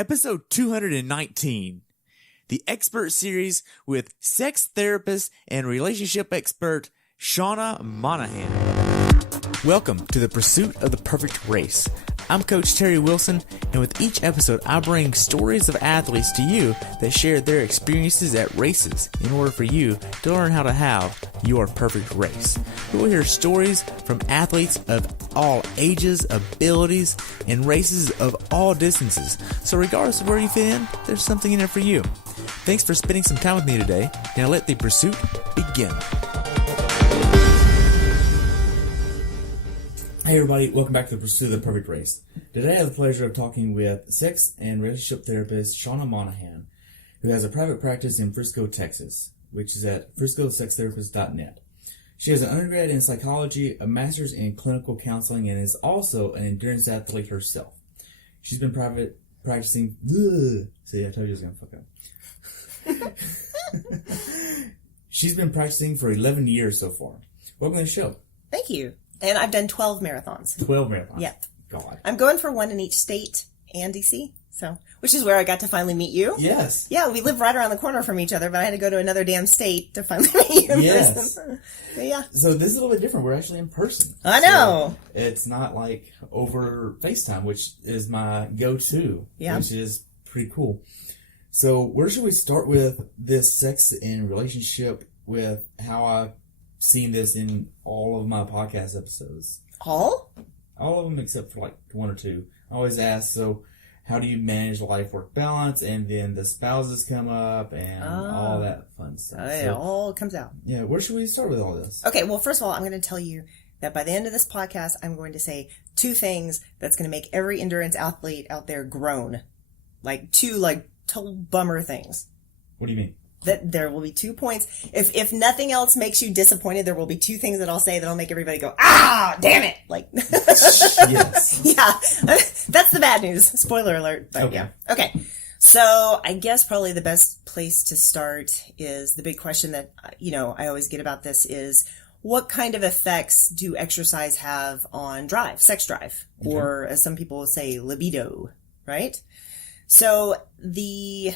episode 219, the expert series with sex therapist and relationship expert Shanna Monahan. Welcome to the pursuit of the perfect race. I'm Coach Terry Wilson, and with each episode, I bring stories of athletes to you that share their experiences at races in order for you to learn how to have your perfect race. We will hear stories from athletes of all ages, abilities, and races of all distances. So regardless of where you fit in, there's something in it for you. Thanks for spending some time with me today. Now let the pursuit begin. Hey everybody, welcome back to the Pursuit of the Perfect Race. Today I have the pleasure of talking with sex and relationship therapist Shanna Monahan, who has a private practice in Frisco, Texas, which is at friscosextherapist.net. She has an undergrad in psychology, a master's in clinical counseling, and is also an endurance athlete herself. She's been practicing... See, I told you I was going to fuck up. She's been practicing for 11 years so far. Welcome to the show. Thank you. And I've done 12 marathons. 12 marathons? Yep. God. I'm going for one in each state and DC, which is where I got to finally meet you. Yes. Yeah, we live right around the corner from each other, but I had to go to another damn state to finally meet you in person. But yeah. So this is a little bit different. We're actually in person. I know. So it's not like over FaceTime, which is my go-to, which is pretty cool. So where should we start with this sex and relationship with how I've seen this in all of my podcast episodes? All of them except for like one or two. I always ask, so how do you manage life-work balance? And then the spouses come up and all that fun stuff. It all comes out. Yeah, where should we start with all this? Okay, well, first of all, I'm going to tell you that by the end of this podcast, I'm going to say two things that's going to make every endurance athlete out there groan. Two total bummer things. What do you mean? That there will be 2 points. If nothing else makes you disappointed, there will be two things that I'll say that'll make everybody go, damn it! Yes. Yeah. That's the bad news. Spoiler alert. But yeah. Okay. So I guess probably the best place to start is the big question that, I always get about this is, what kind of effects do exercise have on drive, sex drive, or as some people say, libido, right? So the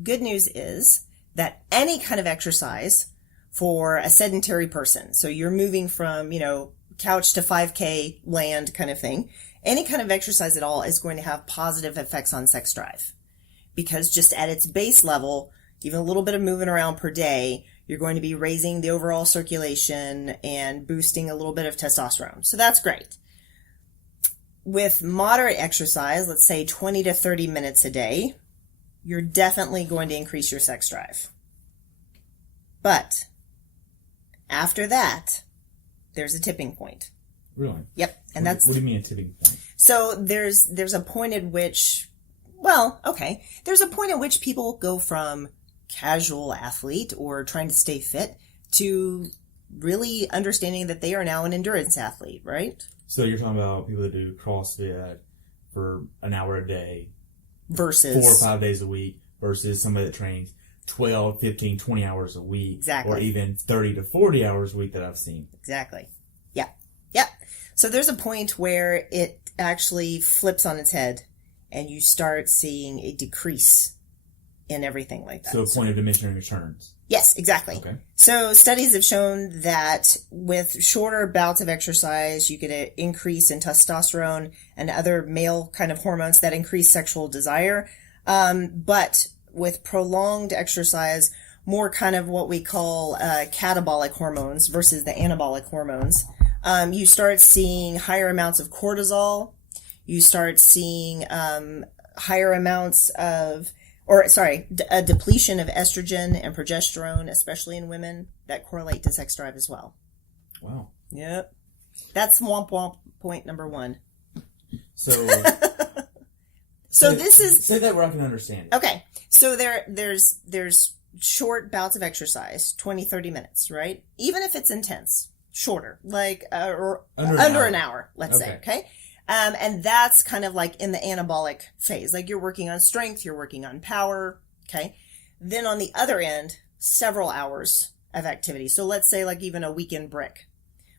good news is that any kind of exercise for a sedentary person, so you're moving from, couch to 5K land kind of thing, any kind of exercise at all is going to have positive effects on sex drive. Because just at its base level, even a little bit of moving around per day, you're going to be raising the overall circulation and boosting a little bit of testosterone. So that's great. With moderate exercise, let's say 20 to 30 minutes a day, you're definitely going to increase your sex drive. But after that, there's a tipping point. Really? Yep. And what do you mean a tipping point? So there's a point at which, there's a point at which people go from casual athlete or trying to stay fit to really understanding that they are now an endurance athlete, right? So you're talking about people that do CrossFit for an hour a day versus 4 or 5 days a week versus somebody that trains 12, 15, 20 hours a week. Exactly. Or even 30 to 40 hours a week that I've seen. Exactly. Yeah. Yeah. So there's a point where it actually flips on its head and you start seeing a decrease in everything like that. So a point of diminishing returns. Yes, exactly. Okay. So studies have shown that with shorter bouts of exercise, you get an increase in testosterone and other male kind of hormones that increase sexual desire. But with prolonged exercise, more kind of what we call catabolic hormones versus the anabolic hormones, you start seeing higher amounts of cortisol. You start seeing higher amounts of a depletion of estrogen and progesterone, especially in women, that correlate to sex drive as well. Wow. Yep. That's womp womp point number one. So, say that where I can understand it. Okay. So there's short bouts of exercise, 20, 30 minutes, right? Even if it's intense, shorter, or under an hour, let's say, okay? And that's kind of like in the anabolic phase. Like you're working on strength, you're working on power, okay? Then on the other end, several hours of activity. So let's say like even a weekend brick.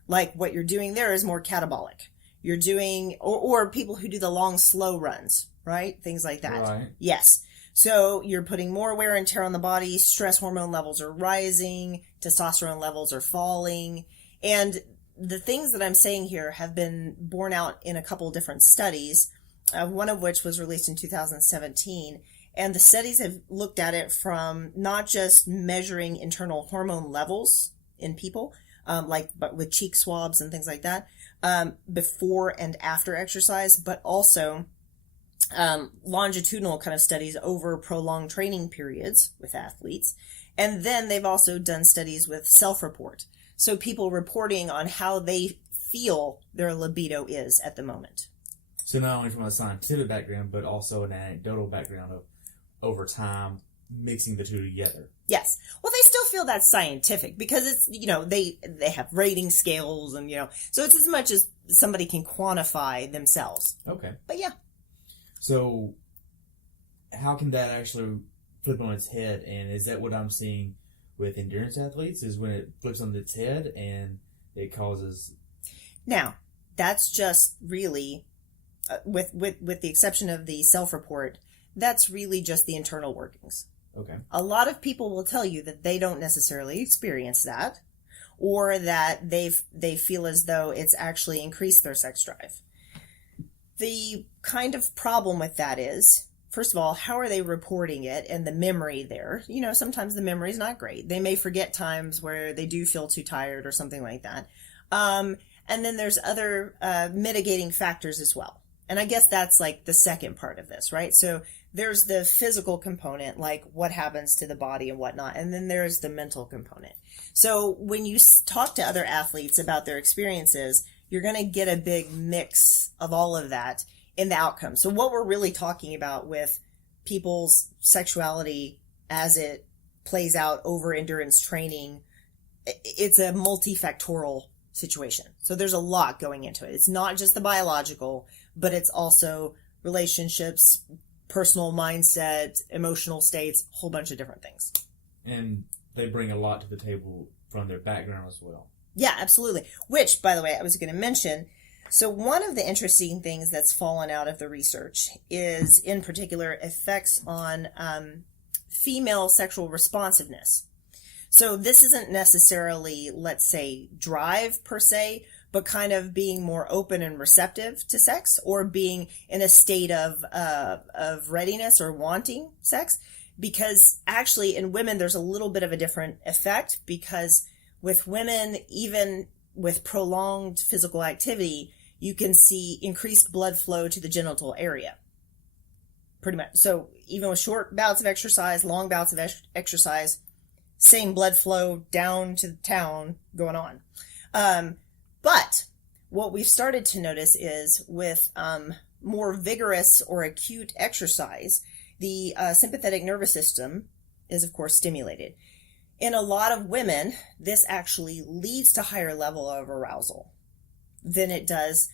Like what you're doing there is more catabolic. You're doing, or people who do the long, slow runs, right? Things like that. Right. Yes. So you're putting more wear and tear on the body. Stress hormone levels are rising. Testosterone levels are falling. And the things that I'm saying here have been borne out in a couple different studies, one of which was released in 2017. And the studies have looked at it from not just measuring internal hormone levels in people, but with cheek swabs and things like that, before and after exercise, but also longitudinal kind of studies over prolonged training periods with athletes. And then they've also done studies with self-report. So people reporting on how they feel their libido is at the moment. So not only from a scientific background, but also an anecdotal background of over time mixing the two together. Yes. Well, they still feel that's scientific because it's, they have rating scales and, so it's as much as somebody can quantify themselves. Okay. But yeah. So how can that actually flip on its head? And is that what I'm seeing with endurance athletes, is when it flips on its head and it causes... Now, that's just really, with the exception of the self-report, that's really just the internal workings. Okay. A lot of people will tell you that they don't necessarily experience that, or that they feel as though it's actually increased their sex drive. The kind of problem with that is, first of all, how are they reporting it and the memory there? Sometimes the memory is not great. They may forget times where they do feel too tired or something like that. And then there's other mitigating factors as well. And I guess that's like the second part of this, right? So there's the physical component, like what happens to the body and whatnot. And then there's the mental component. So when you talk to other athletes about their experiences, you're going to get a big mix of all of that in the outcome. So what we're really talking about with people's sexuality as it plays out over endurance training, it's a multifactorial situation. So there's a lot going into it. It's not just the biological, but it's also relationships, personal mindset, emotional states, a whole bunch of different things. And they bring a lot to the table from their background as well. Yeah, absolutely. Which, by the way, I was going to mention. So one of the interesting things that's fallen out of the research is, in particular, effects on female sexual responsiveness. So this isn't necessarily, let's say, drive per se, but kind of being more open and receptive to sex, or being in a state of readiness or wanting sex. Because actually in women, there's a little bit of a different effect, because with women, even with prolonged physical activity, you can see increased blood flow to the genital area. Pretty much. So even with short bouts of exercise, long bouts of exercise, same blood flow down to the town going on. But what we've started to notice is with more vigorous or acute exercise, the sympathetic nervous system is, of course, stimulated. In a lot of women, this actually leads to higher level of arousal than it does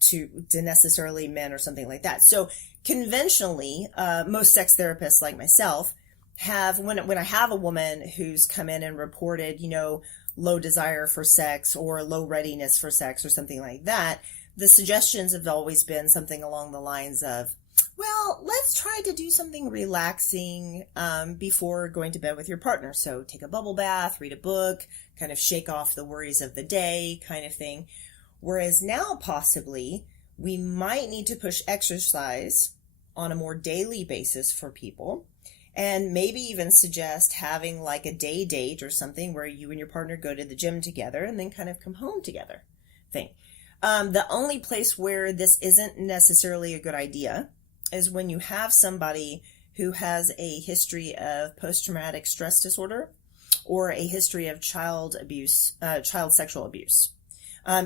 to necessarily men or something like that. So conventionally, most sex therapists like myself have, when I have a woman who's come in and reported, low desire for sex or low readiness for sex or something like that, the suggestions have always been something along the lines of, well, let's try to do something relaxing before going to bed with your partner. So take a bubble bath, read a book, kind of shake off the worries of the day kind of thing. Whereas now possibly we might need to push exercise on a more daily basis for people, and maybe even suggest having like a day date or something where you and your partner go to the gym together and then kind of come home together thing. The only place where this isn't necessarily a good idea is when you have somebody who has a history of post-traumatic stress disorder or a history of child sexual abuse.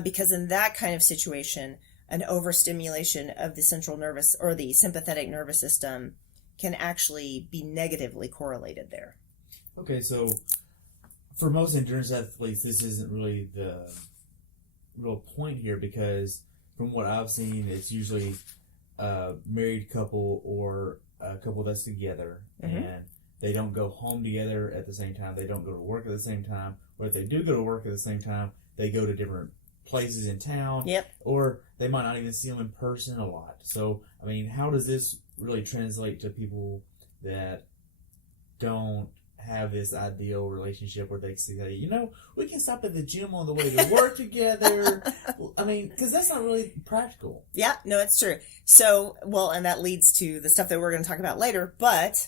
Because in that kind of situation, an overstimulation of the central nervous or the sympathetic nervous system can actually be negatively correlated there. Okay, so for most endurance athletes, this isn't really the real point here, because from what I've seen, it's usually a married couple or a couple that's together, and they don't go home together at the same time. They don't go to work at the same time. Or if they do go to work at the same time, they go to different places in town. Yep. Or they might not even see them in person a lot. So, I mean, how does this really translate to people that don't have this ideal relationship where they say, you know, we can stop at the gym on the way to work together. I mean, because that's not really practical. Yeah, no, it's true. So, well, and that leads to the stuff that we're going to talk about later, but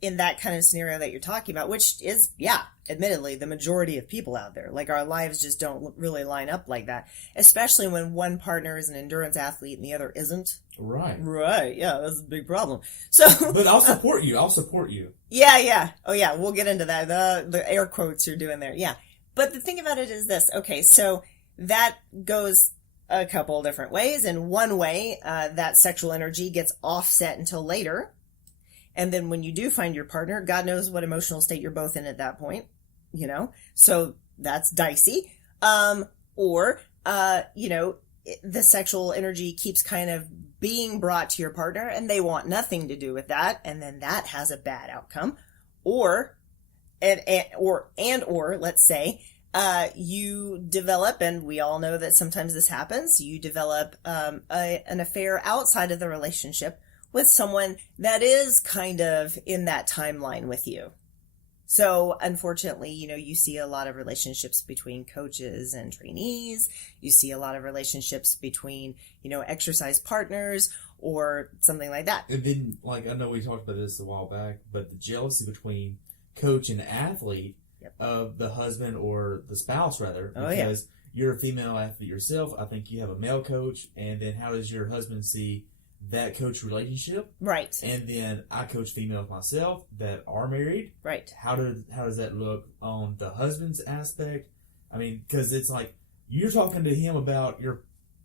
in that kind of scenario that you're talking about, which is, yeah, admittedly, the majority of people out there, like our lives just don't really line up like that, especially when one partner is an endurance athlete and the other isn't. Right. Right. Yeah, that's a big problem. So, but I'll support you. I'll support you. Yeah, yeah. Oh, yeah. We'll get into that. The air quotes you're doing there. Yeah. But the thing about it is this. Okay, so that goes a couple different ways. In one way, that sexual energy gets offset until later. And then when you do find your partner, God knows what emotional state you're both in at that point, you know? So that's dicey. Or, you know, the sexual energy keeps kind of being brought to your partner and they want nothing to do with that. And then that has a bad outcome. Or let's say, you develop, and we all know that sometimes this happens, you develop, an affair outside of the relationship with someone that is kind of in that timeline with you. So unfortunately, you know, you see a lot of relationships between coaches and trainees. You see a lot of relationships between, you know, exercise partners or something like that. And then, like, I know we talked about this a while back, but the jealousy between coach and athlete, yep, of the husband or the spouse, rather, because you're a female athlete yourself. I think you have a male coach. And then how does your husband see that coach relationship? Right. And then I coach females myself that are married. Right. How does that look on the husband's aspect? I mean, because it's like you're talking to him about your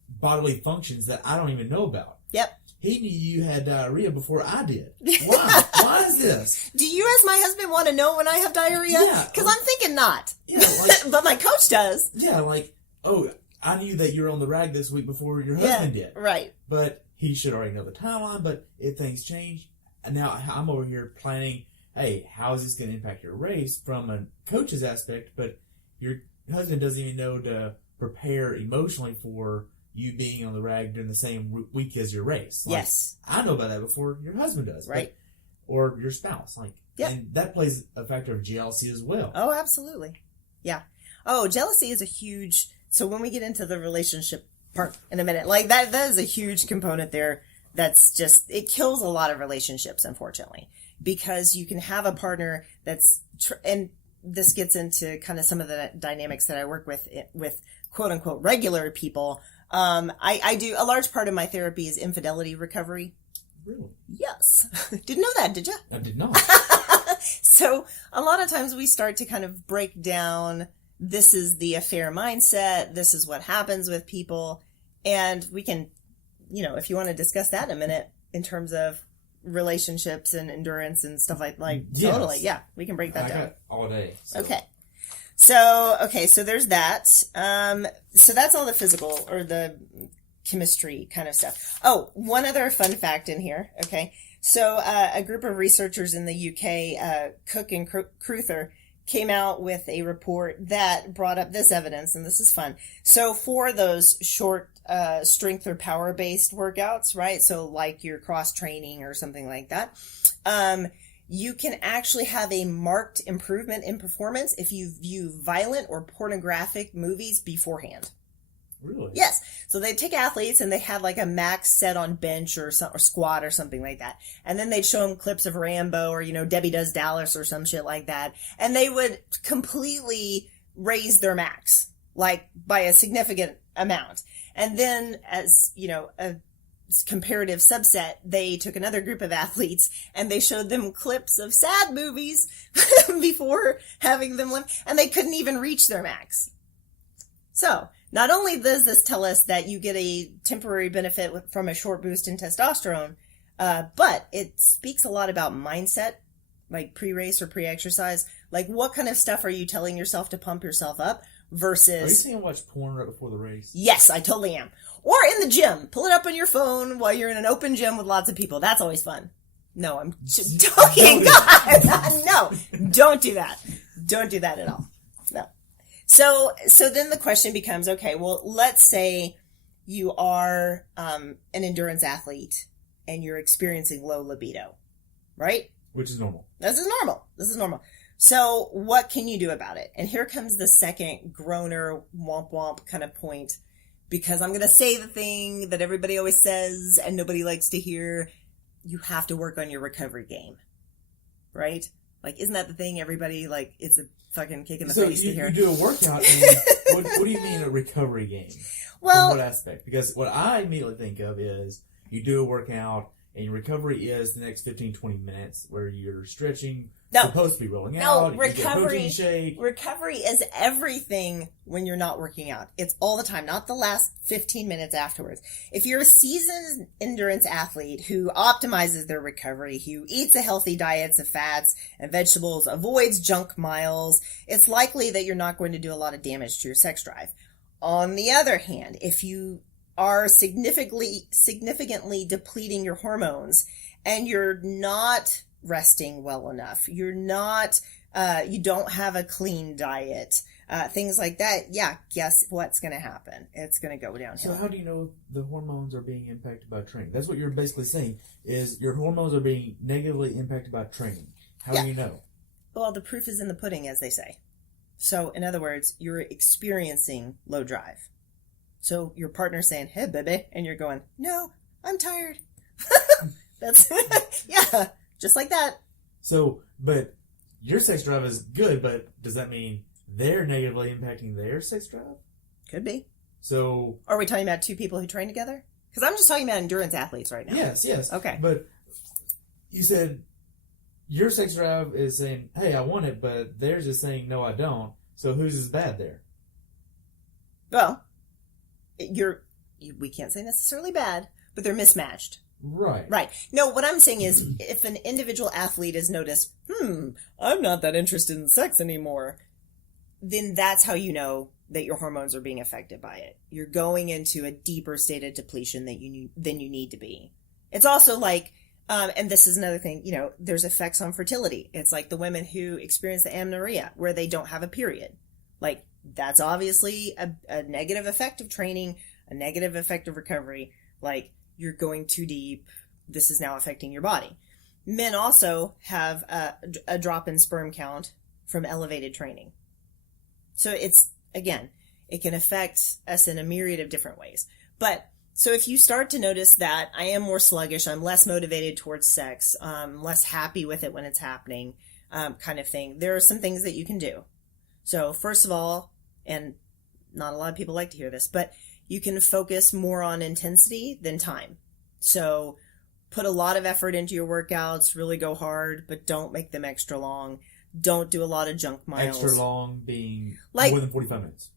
bodily functions that I don't even know about. Yep. He knew you had diarrhea before I did. Why? Why is this? Do you, as my husband, want to know when I have diarrhea? Yeah. Because I'm thinking not. Yeah, like, but my coach does. Yeah, like, oh, I knew that you were on the rag this week before your husband did. Right. But he should already know the timeline, but if things change, and now I'm over here planning, hey, how is this going to impact your race from a coach's aspect, but your husband doesn't even know to prepare emotionally for you being on the rag during the same week as your race. Like, yes. I know about that before your husband does. Right. Or your spouse. Like, yep. And that plays a factor of jealousy as well. Oh, absolutely. Yeah. Oh, jealousy is a huge, so when we get into the relationship part in a minute, like that is a huge component there. That's just, it kills a lot of relationships, unfortunately, because you can have a partner that's, and this gets into kind of some of the dynamics that I work with quote unquote regular people. I do, a large part of my therapy is infidelity recovery. Really? Yes. Didn't know that, did you? I did not. So a lot of times we start to kind of break down, this is the affair mindset, this is what happens with people, and we can, you know, if you want to discuss that in a minute in terms of relationships and endurance and stuff like yes. Totally, yeah, we can break that down. Got all day. So. Okay. So there's that. So that's all the physical or the chemistry kind of stuff. Oh, one other fun fact in here. Okay. So, a group of researchers in the UK, Cook and Cruther, came out with a report that brought up this evidence, and this is fun. So for those short, strength or power based workouts, right? So like your cross training or something like that, you can actually have a marked improvement in performance if you view violent or pornographic movies beforehand. Really? Yes. So they'd take athletes and they had like a max set on bench or squat or something like that. And then they'd show them clips of Rambo or, you know, Debbie Does Dallas or some shit like that. And they would completely raise their max, like by a significant amount. And then as, you know, a comparative subset, they took another group of athletes and they showed them clips of sad movies before having them live, and they couldn't even reach their max. So, not only does this tell us that you get a temporary benefit from a short boost in testosterone, but it speaks a lot about mindset, like pre-race or pre-exercise. Like, what kind of stuff are you telling yourself to pump yourself up versus... Are you saying watch porn right before the race? Yes, I totally am. Or in the gym. Pull it up on your phone while you're in an open gym with lots of people. That's always fun. No, I'm joking. God, no, don't do that. Don't do that at all. No. So then the question becomes, okay, well, let's say you are an endurance athlete and you're experiencing low libido, right? Which is normal. This is normal. So what can you do about it? And here comes the second groaner womp womp kind of point, because I'm going to say the thing that everybody always says and nobody likes to hear. You have to work on your recovery game, right? Like, isn't that the thing everybody, like, it's a fucking kick in the face to hear? You do a workout, and what do you mean a recovery game? Well, from what aspect? Because what I immediately think of is you do a workout, and your recovery is the next 15, 20 minutes where you're stretching, supposed to be rolling out, you get a protein shake. Recovery is everything when you're not working out. It's all the time, not the last 15 minutes afterwards. If you're a seasoned endurance athlete who optimizes their recovery, who eats a healthy diet of fats and vegetables, avoids junk miles, it's likely that you're not going to do a lot of damage to your sex drive. On the other hand, if you are significantly depleting your hormones and you're not resting well enough, you're not, you don't have a clean diet, things like that, guess what's going to happen? It's going to go downhill. So how do you know the hormones are being impacted by training? That's what you're basically saying, is your hormones are being negatively impacted by training. How do you know? Well, the proof is in the pudding, as they say. So, in other words, you're experiencing low drive. So your partner's saying, "Hey, baby," and you're going, "No, I'm tired." That's, yeah, just like that. So, but your sex drive is good, but does that mean they're negatively impacting their sex drive? Could be. So, are we talking about two people who train together? Because I'm just talking about endurance athletes right now. Yes. Okay. But you said your sex drive is saying, "Hey, I want it," but they're just saying, "No, I don't." So whose is bad there? Well, we can't say necessarily bad, but they're mismatched. Right. No, what I'm saying is, if an individual athlete has noticed, I'm not that interested in sex anymore, then that's how you know that your hormones are being affected by it. You're going into a deeper state of depletion than you need to be. It's also like, and this is another thing, there's effects on fertility. It's like the women who experience the amenorrhea, where they don't have a period. Like, that's obviously a negative effect of training, a negative effect of recovery. Like, you're going too deep. This is now affecting your body. Men also have a drop in sperm count from elevated training. So it's, again, it can affect us in a myriad of different ways. But so if you start to notice that I am more sluggish, I'm less motivated towards sex, less happy with it when it's happening, kind of thing, there are some things that you can do. So first of all, and not a lot of people like to hear this, but you can focus more on intensity than time. So put a lot of effort into your workouts, really go hard, but don't make them extra long. Don't do a lot of junk miles. Extra long being like, more than 45 minutes.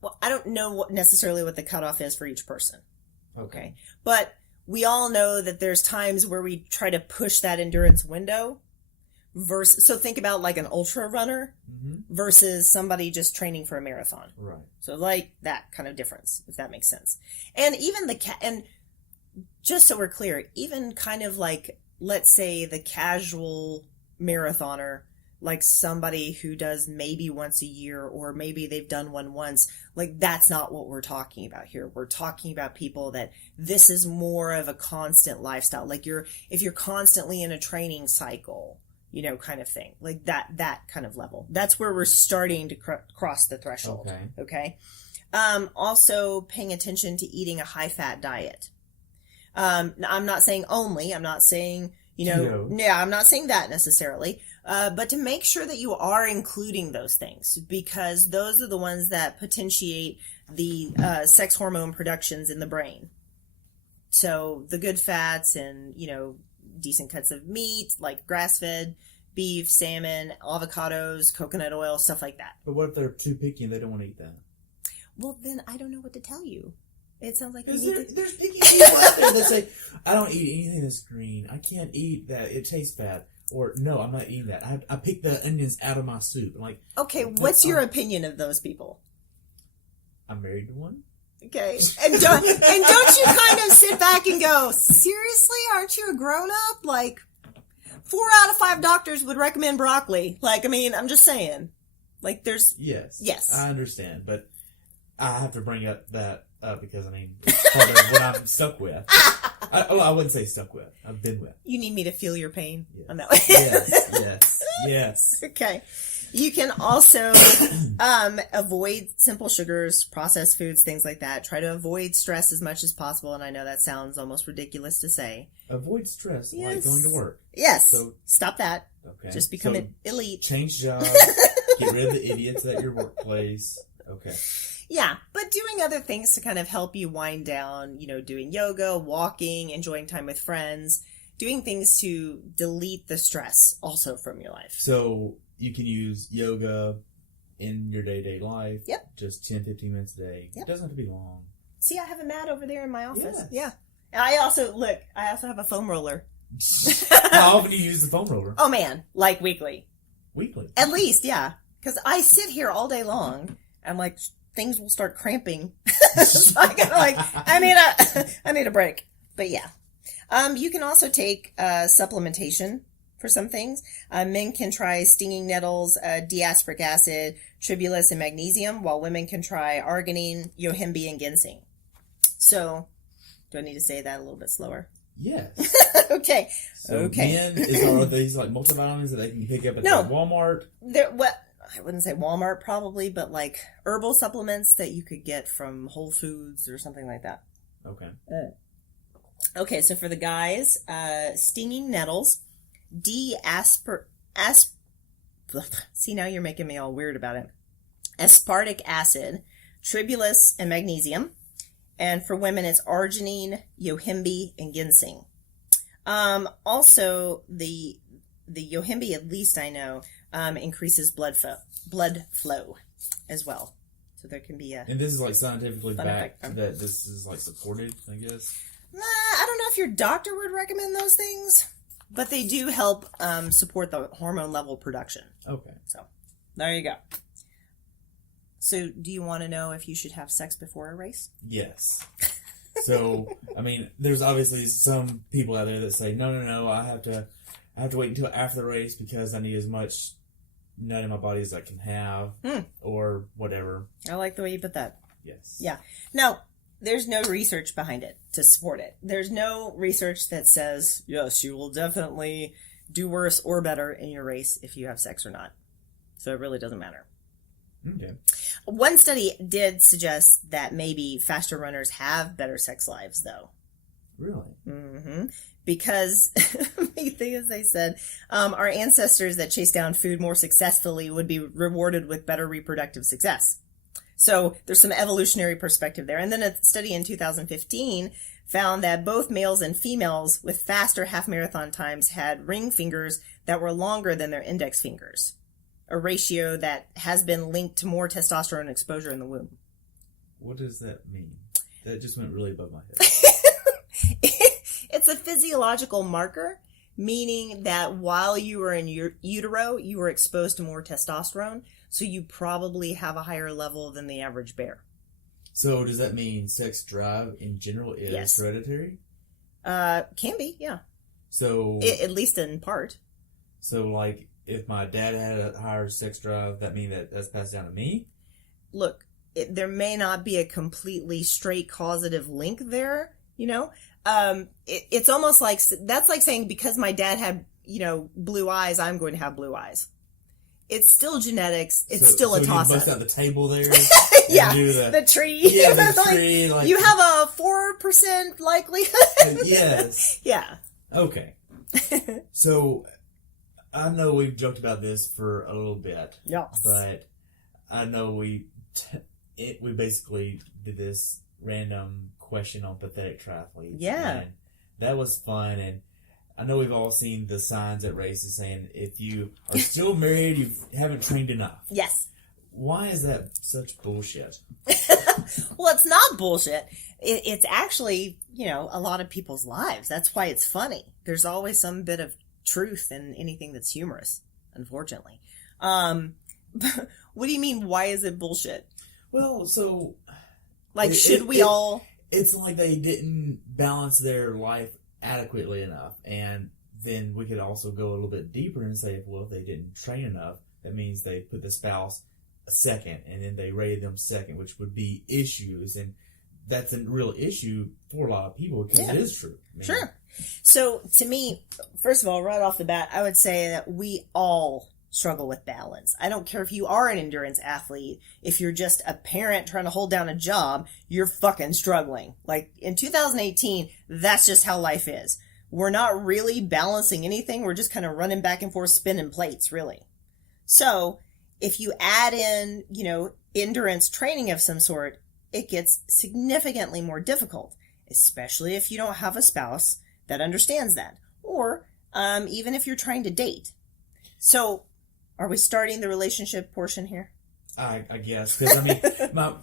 Well, I don't know necessarily what the cutoff is for each person. Okay. But we all know that there's times where we try to push that endurance window versus, so think about like an ultra runner versus somebody just training for a marathon. Right. So like that kind of difference, if that makes sense. And even and just so we're clear, even kind of like, let's say the casual marathoner, like somebody who does maybe once a year, or maybe they've done one once, like that's not what we're talking about here. We're talking about people that this is more of a constant lifestyle. Like if you're constantly in a training cycle, kind of thing, like that kind of level. That's where we're starting to cross the threshold. Okay. Also paying attention to eating a high fat diet. I'm not saying only, I'm not saying, I'm not saying that necessarily. But to make sure that you are including those things, because those are the ones that potentiate the sex hormone productions in the brain. So the good fats and, decent cuts of meat, like grass-fed beef, salmon, avocados, coconut oil, stuff like that. But what if they're too picky and they don't want to eat that? Well, then I don't know what to tell you. It sounds like there's picky people out there that say, "I don't eat anything that's green. I can't eat that. It tastes bad." Or, "No, I'm not eating that. I pick the onions out of my soup." I'm like, okay, what's your opinion of those people? I'm married to one. Okay, and don't you kind of sit back and go, seriously, aren't you a grown up? Like, 4 out of 5 doctors would recommend broccoli. Like, I mean, I'm just saying. Like there's... Yes. I understand, but I have to bring up because, I mean, part of what I'm stuck with. I wouldn't say stuck with. I've been with. You need me to feel your pain on that one? Yes. Okay. You can also avoid simple sugars, processed foods, things like that. Try to avoid stress as much as possible, and I know that sounds almost ridiculous to say. Avoid stress, like going to work. Yes. So, stop that. Okay. Just become an elite. Change jobs. Get rid of the idiots at your workplace. Okay. Yeah, but doing other things to kind of help you wind down, doing yoga, walking, enjoying time with friends, doing things to delete the stress also from your life. So you can use yoga in your day-to-day life. Yep. Just 10, 15 minutes a day. Yep. It doesn't have to be long. See, I have a mat over there in my office. Yes. Yeah. And I also have a foam roller. How often do you use the foam roller? Oh, man. Like weekly. Weekly? At least, yeah. Because I sit here all day long and, things will start cramping. So I gotta, I need a break. But, yeah. You can also take supplementation for some things. Men can try stinging nettles, diasporic acid, tribulus, and magnesium, while women can try arginine, yohimbe, and ginseng. So, do I need to say that a little bit slower? Yes. Okay. So okay. Men, are these like multivitamins that they can pick up at Walmart? I wouldn't say Walmart probably, but herbal supplements that you could get from Whole Foods or something like that. Okay. Okay, so for the guys, stinging nettles, see, now you're making me all weird about it. Aspartic acid, tribulus, and magnesium. And for women, it's arginine, yohimbe, and ginseng. Also, the yohimbe, at least I know, increases blood flow as well. So there can be and this is scientifically backed that this is supported, I guess. I don't know if your doctor would recommend those things, but they do help support the hormone level production. Okay. So there you go. So do you want to know if you should have sex before a race? Yes. So, there's obviously some people out there that say, no, I have to wait until after the race because I need as much nut in my body as I can have, or whatever. I like the way you put that. Yes. Yeah. Now, there's no research behind it to support it. There's no research that says, yes, you will definitely do worse or better in your race if you have sex or not. So it really doesn't matter. Okay. One study did suggest that maybe faster runners have better sex lives, though. Really? Mm-hmm. Because the thing is, they said, our ancestors that chased down food more successfully would be rewarded with better reproductive success. So there's some evolutionary perspective there. And then a study in 2015 found that both males and females with faster half marathon times had ring fingers that were longer than their index fingers, a ratio that has been linked to more testosterone exposure in the womb. What does that mean? That just went really above my head. It's a physiological marker, meaning that while you were in your utero, you were exposed to more testosterone, so you probably have a higher level than the average bear. So does that mean sex drive in general is hereditary? Can be, yeah. So at least in part. So if my dad had a higher sex drive, that mean that's passed down to me? Look, there may not be a completely straight causative link there, it's almost that's like saying because my dad had, blue eyes, I'm going to have blue eyes. It's still genetics. It's still a toss-up. You bust out the table there? Yeah, the tree. Yeah, the tree. You have a 4% likelihood. Yes. Yeah. Okay. So, I know we've joked about this for a little bit. Yes. But I know we basically did this random question on pathetic triathletes. Yeah. And that was fun. And I know we've all seen the signs at races saying if you are still married, you haven't trained enough. Yes. Why is that such bullshit? Well, it's not bullshit. It's actually, a lot of people's lives. That's why it's funny. There's always some bit of truth in anything that's humorous, unfortunately. What do you mean, why is it bullshit? Well, so... It's like they didn't balance their life adequately enough. And then we could also go a little bit deeper and say, well, if they didn't train enough, that means they put the spouse second, and then they rated them second, which would be issues, and that's a real issue for a lot of people because it is true. Sure. So to me, first of all, right off the bat, I would say that we all struggle with balance. I don't care if you are an endurance athlete. If you're just a parent trying to hold down a job, you're fucking struggling. Like in 2018, that's just how life is. We're not really balancing anything. We're just kind of running back and forth, spinning plates, really. So if you add in, endurance training of some sort, it gets significantly more difficult, especially if you don't have a spouse that understands that, or even if you're trying to date. So are we starting the relationship portion here? I guess, because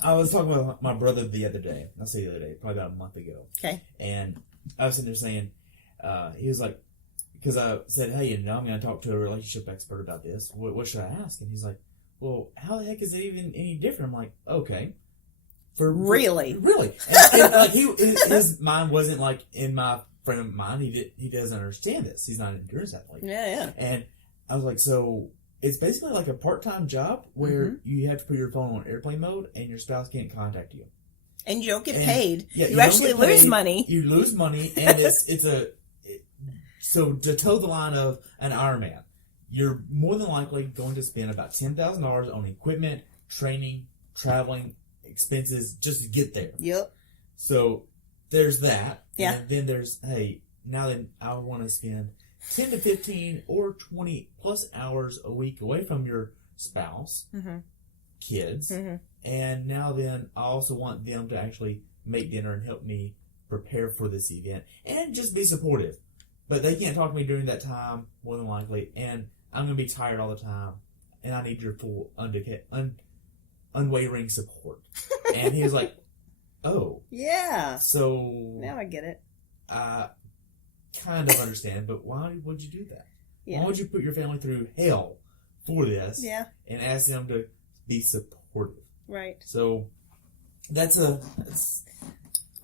I was talking with my brother the other day. I'll say the other day, probably about a month ago. Okay. And I was sitting there saying, he was like, because I said, hey, I'm going to talk to a relationship expert about this. What should I ask? And he's like, well, how the heck is it even any different? I'm like, okay. Really? And like his mind wasn't like in my frame of mind. He doesn't understand this. He's not an endurance athlete. Yeah. And I was like, so it's basically like a part-time job where you have to put your phone on airplane mode and your spouse can't contact you. And you don't get paid. Yeah, you actually lose money. You lose money, and so to toe the line of an Ironman, you're more than likely going to spend about $10,000 on equipment, training, traveling, expenses just to get there. Yep. So there's that. Yeah. And then there's, hey, now then I want to spend 10 to 15 or 20 plus hours a week away from your spouse, kids, and now then I also want them to actually make dinner and help me prepare for this event and just be supportive. But they can't talk to me during that time, more than likely, and I'm going to be tired all the time, and I need your full unwavering support. And he was like, oh. Yeah. So. Now I get it. I kind of understand, but why would you do that? Yeah. Why would you put your family through hell for this? Yeah. And ask them to be supportive? Right. So, that's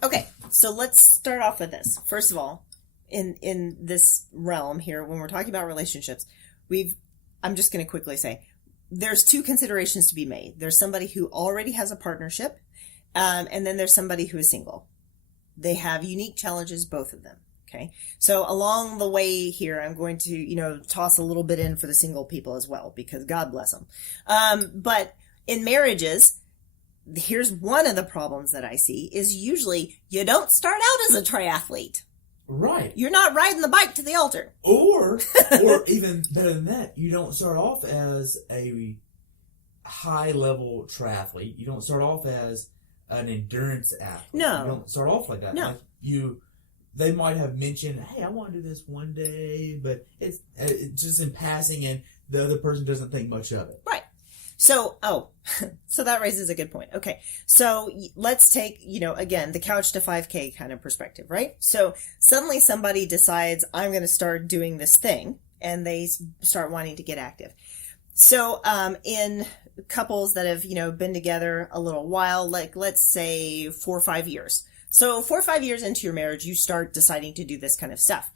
Okay, so let's start off with this. First of all, in this realm here, when we're talking about relationships, I'm just going to quickly say, there's two considerations to be made. There's somebody who already has a partnership, and then there's somebody who is single. They have unique challenges, both of them. Okay. So along the way here, I'm going to, toss a little bit in for the single people as well, because God bless them. But in marriages, here's one of the problems that I see is usually you don't start out as a triathlete. Right. You're not riding the bike to the altar. Or even better than that, you don't start off as a high-level triathlete. You don't start off as an endurance athlete. No. You don't start off like that. No. They might have mentioned, hey, I want to do this one day, but it's just in passing, and the other person doesn't think much of it. Right. So, so that raises a good point. Okay. So let's take, again, the couch to 5K kind of perspective, right? So suddenly somebody decides, I'm going to start doing this thing, and they start wanting to get active. So, in couples that have, been together a little while, like let's say 4 or 5 years. So 4 or 5 years into your marriage, you start deciding to do this kind of stuff.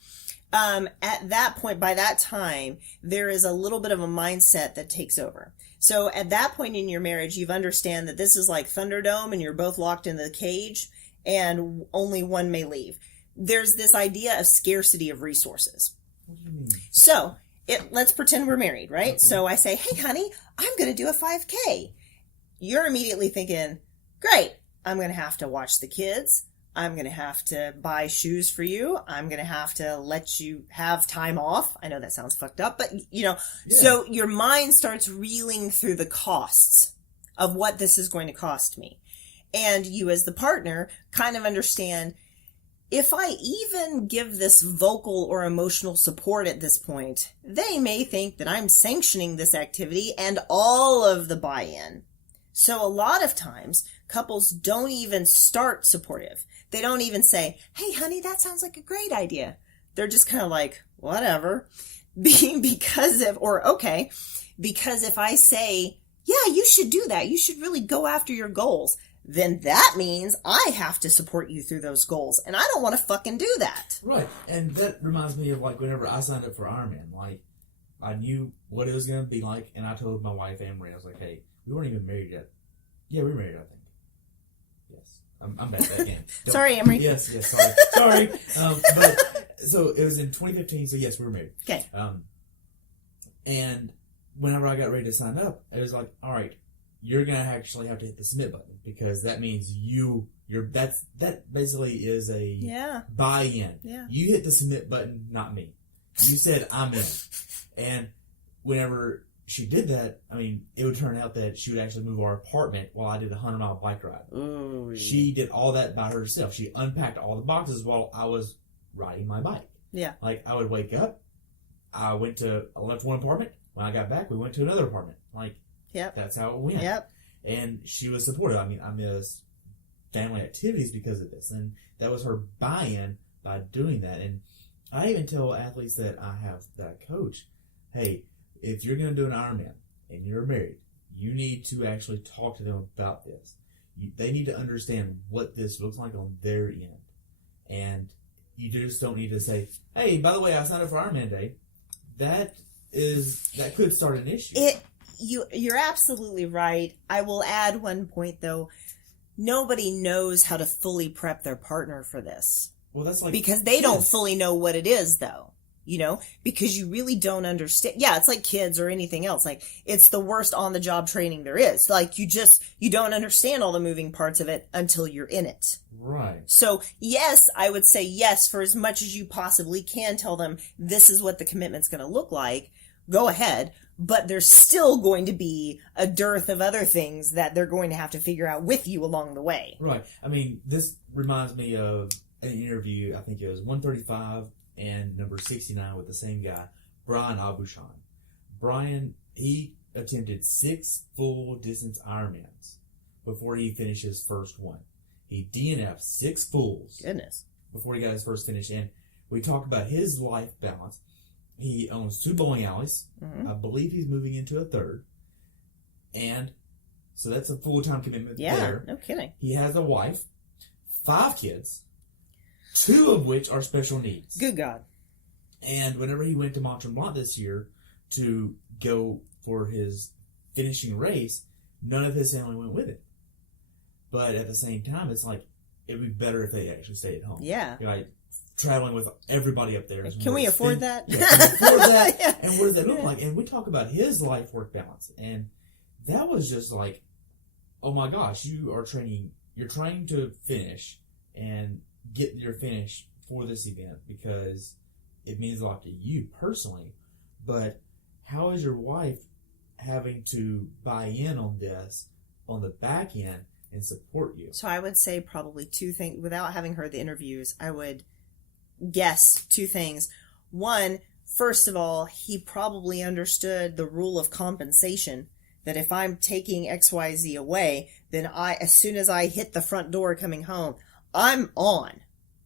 At that point, by that time, there is a little bit of a mindset that takes over. So at that point in your marriage, you've understand that this is like Thunderdome and you're both locked in the cage and only one may leave. There's this idea of scarcity of resources. What do you mean? So let's pretend we're married, right? Okay. So I say, hey, honey, I'm going to do a 5K. You're immediately thinking, great, I'm going to have to watch the kids. I'm going to have to buy shoes for you. I'm going to have to let you have time off. I know that sounds fucked up, but So your mind starts reeling through the costs of what this is going to cost me. And you as the partner kind of understand, if I even give this vocal or emotional support at this point, they may think that I'm sanctioning this activity and all of the buy-in. So a lot of times, couples don't even start supportive. They don't even say, hey, honey, that sounds like a great idea. They're just kind of like, whatever. Because if I say, yeah, you should do that. You should really go after your goals. Then that means I have to support you through those goals. And I don't want to fucking do that. Right. And that reminds me of like whenever I signed up for Ironman, like I knew what it was going to be like. And I told my wife, Amory, I was like, hey, We weren't even married yet. Yeah, we were married, I think. Yes. I'm bad at that game. Sorry, Emery. Yes, sorry. But, so it was in 2015, so yes, we were married. Okay. And whenever I got ready to sign up, it was like, all right, you're going to actually have to hit the submit button, because that means that basically is a buy-in. Yeah. You hit the submit button, not me. You said I'm in. And whenever she did that, I mean, it would turn out that she would actually move our apartment while I did a 100-mile bike ride. Ooh, yeah. She did all that by herself. She unpacked all the boxes while I was riding my bike. Yeah. Like, I would wake up, I left one apartment. When I got back, we went to another apartment. Like, yep. That's how it went. Yep. And she was supportive. I mean, I missed family activities because of this. And that was her buy-in by doing that. And I even tell athletes that I coach, hey, if you're going to do an Ironman and you're married, you need to actually talk to them about this. They need to understand what this looks like on their end. And you just don't need to say, hey, by the way, I signed up for Ironman Day. That could start an issue. You're absolutely right. I will add one point, though. Nobody knows how to fully prep their partner for this. Well, that's like because they don't fully know what it is, though. Because you really don't understand. Yeah, it's like kids or anything else. Like, it's the worst on-the-job training there is. Like, you don't understand all the moving parts of it until you're in it. Right. So, yes, I would say yes, for as much as you possibly can tell them this is what the commitment's going to look like. Go ahead. But there's still going to be a dearth of other things that they're going to have to figure out with you along the way. Right. I mean, this reminds me of an interview, I think it was 135 and number 69 with the same guy, Brian Abushan. Brian, he attempted 6 full distance Ironmans before he finished his first one. He DNF'd 6 fulls. Goodness. Before he got his first finish. And we talk about his life balance. He owns 2 bowling alleys. Mm-hmm. I believe he's moving into a 3rd. And so that's a full-time commitment there. Yeah, no kidding. He has a wife, 5 kids, 2 of which are special needs. Good God. And whenever he went to Mont Tremblant this year to go for his finishing race, none of his family went with him. But at the same time, it's like, it'd be better if they actually stayed at home. Yeah. Like, traveling with everybody up there. Can we afford that? Yeah, can we afford that? Yeah. And what does that look like? And we talk about his life-work balance. And that was just like, oh my gosh, you're trying to finish and get your finish for this event because it means a lot to you personally. But how is your wife having to buy in on this on the back end and support you? So I would say probably 2 things. Without having heard the interviews, I would guess 2 things. One, first of all, he probably understood the rule of compensation, that if I'm taking XYZ away, then as soon as I hit the front door coming home, I'm on.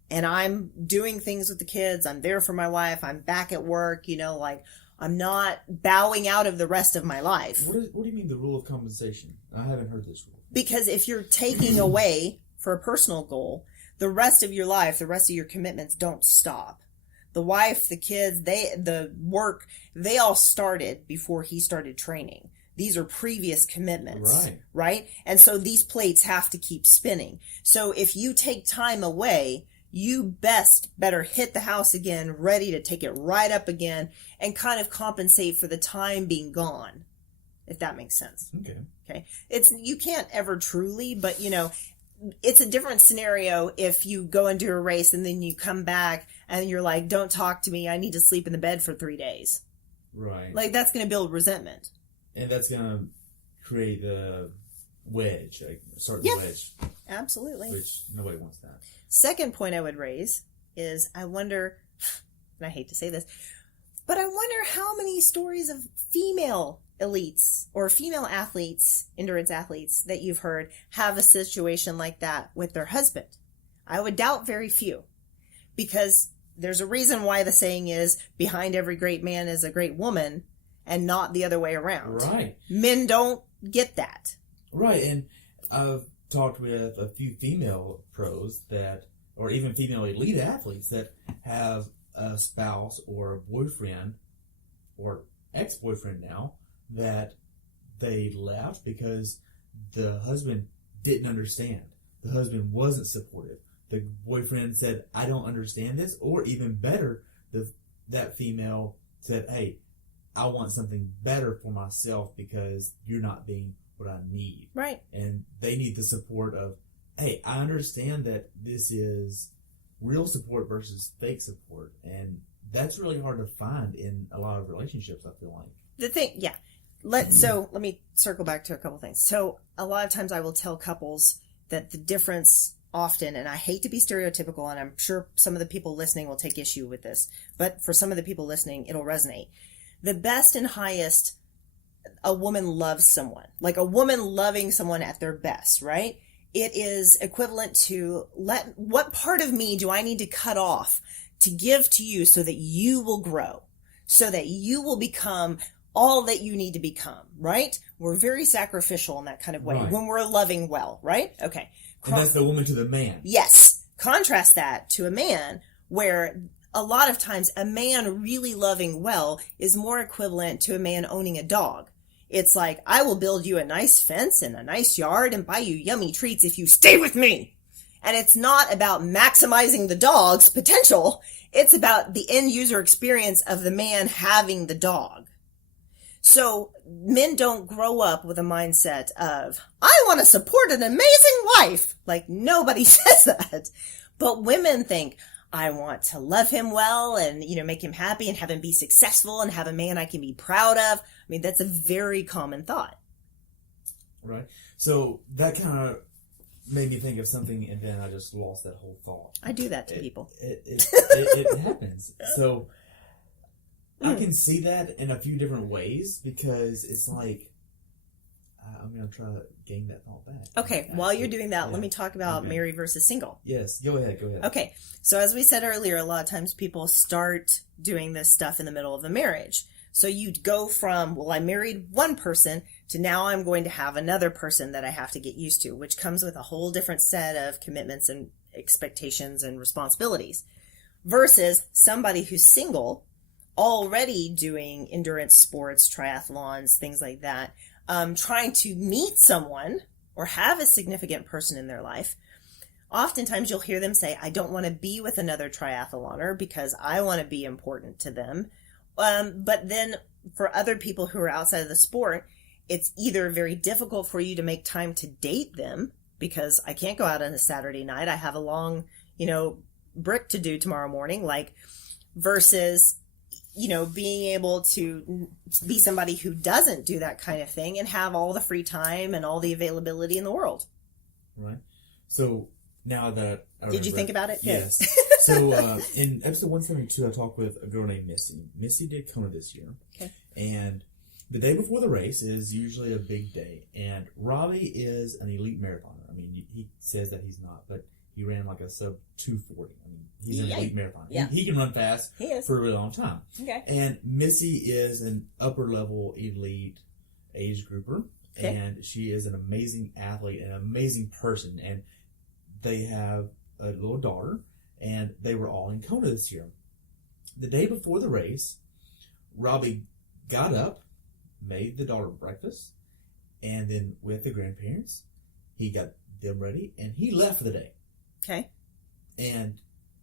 And I'm doing things with the kids. I'm there for my wife. I'm back at work. I'm not bowing out of the rest of my life. What do you mean the rule of compensation? I haven't heard this rule. Because if you're taking away for a personal goal, the rest of your life, the rest of your commitments don't stop. The wife, the kids, the work, they all started before he started training. These are previous commitments, right? And so these plates have to keep spinning. So if you take time away, you better hit the house again, ready to take it right up again and kind of compensate for the time being gone, if that makes sense. Okay. You can't ever truly, but it's a different scenario if you go and do a race and then you come back and you're like, don't talk to me. I need to sleep in the bed for 3 days. Right. Like, that's going to build resentment. And that's going to create a wedge, the wedge. Absolutely. Which nobody wants that. Second point I would raise is I wonder, and I hate to say this, but I wonder how many stories of female elites or female athletes, endurance athletes that you've heard have a situation like that with their husband. I would doubt very few, because there's a reason why the saying is behind every great man is a great woman and not the other way around. Right. Men don't get that. Right. And I've talked with a few female pros or even female elite athletes that have a spouse or a boyfriend or ex-boyfriend now that they left because the husband didn't understand. The husband wasn't supportive. The boyfriend said, I don't understand this. Or even better, that female said, hey, I want something better for myself because you're not being what I need. Right. And they need the support of, hey, I understand that this is real support versus fake support. And that's really hard to find in a lot of relationships, I feel like. The thing, yeah. Let me circle back to a couple things. So a lot of times I will tell couples that the difference often, and I hate to be stereotypical, and I'm sure some of the people listening will take issue with this, but for some of the people listening, it'll resonate. The best and highest a woman loves someone, like a woman loving someone at their best, right? It is equivalent to what part of me do I need to cut off to give to you so that you will grow, so that you will become all that you need to become, right? We're very sacrificial in that kind of way when we're loving well, right? Okay. And that's the woman to the man. Yes. Contrast that to a man where a lot of times a man really loving well is more equivalent to a man owning a dog. It's like, I will build you a nice fence and a nice yard and buy you yummy treats if you stay with me. And it's not about maximizing the dog's potential. It's about the end user experience of the man having the dog. So men don't grow up with a mindset of, I want to support an amazing wife. Like, nobody says that. But women think, I want to love him well and, make him happy and have him be successful and have a man I can be proud of. I mean, that's a very common thought. Right. So that kind of made me think of something, and then I just lost that whole thought. I do that to people. It happens. So I can see that in a few different ways because it's like, I'm going to try to gain that thought back. Okay, while you're doing that, let me talk about married versus single. Yes, go ahead. Okay, so as we said earlier, a lot of times people start doing this stuff in the middle of a marriage. So you'd go from, I married one person to now I'm going to have another person that I have to get used to, which comes with a whole different set of commitments and expectations and responsibilities. Versus somebody who's single, already doing endurance sports, triathlons, things like that, trying to meet someone or have a significant person in their life. Oftentimes you'll hear them say, I don't want to be with another triathloner because I want to be important to them. But then for other people who are outside of the sport, it's either very difficult for you to make time to date them because I can't go out on a Saturday night. I have a long, brick to do tomorrow morning, versus being able to be somebody who doesn't do that kind of thing and have all the free time and all the availability in the world. Right. So now that Did you think about it? Yes. So in episode 172, I talked with a girl named Missy. Missy did Kona this year. Okay. And the day before the race is usually a big day. And Robbie is an elite marathoner. I mean, he says that he's not, but he ran like a sub 240. I mean, he's an elite marathoner. Yeah. He can run fast for a really long time. Okay. And Missy is an upper level elite age grouper. Okay. And she is an amazing athlete, an amazing person. And they have a little daughter, and they were all in Kona this year. The day before the race, Robbie got up, made the daughter breakfast, and then with the grandparents, he got them ready, and he left for the day. Okay. And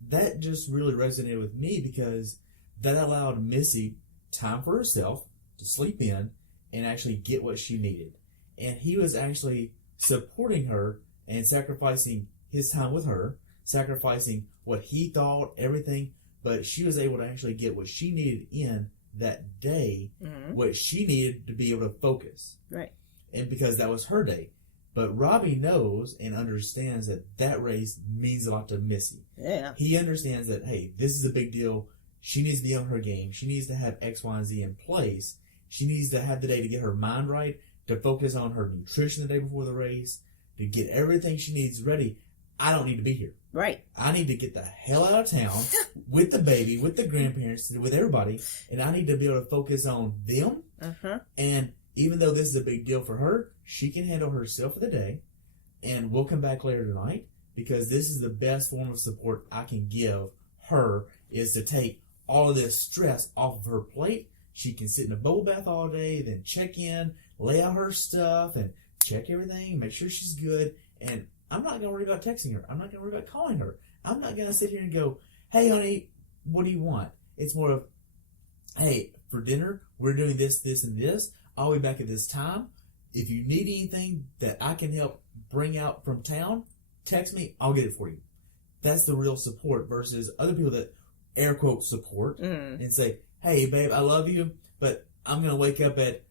that just really resonated with me because that allowed Missy time for herself to sleep in and actually get what she needed. And he was actually supporting her and sacrificing his time with her, sacrificing what he thought, everything, but she was able to actually get what she needed in that day, what she needed to be able to focus. Right. And because that was her day. But Robbie knows and understands that that race means a lot to Missy. Yeah. He understands that, hey, this is a big deal. She needs to be on her game. She needs to have X, Y, and Z in place. She needs to have the day to get her mind right, to focus on her nutrition the day before the race, to get everything she needs ready. I don't need to be here. Right. I need to get the hell out of town with the baby, with the grandparents, with everybody, and I need to be able to focus on them. And even though this is a big deal for her, she can handle herself for the day, and we'll come back later tonight because this is the best form of support I can give her is to take all of this stress off of her plate. she can sit in a bubble bath all day, then check in, lay out her stuff, and check everything, make sure she's good. And I'm not going to worry about texting her. I'm not going to worry about calling her. I'm not going to sit here and go, hey, honey, what do you want? It's more of, hey, for dinner, we're doing this, this, and this. I'll be back at this time. If you need anything that I can help bring out from town, text me. I'll get it for you. That's the real support versus other people that air quote support and say, hey, babe, I love you, but I'm going to wake up at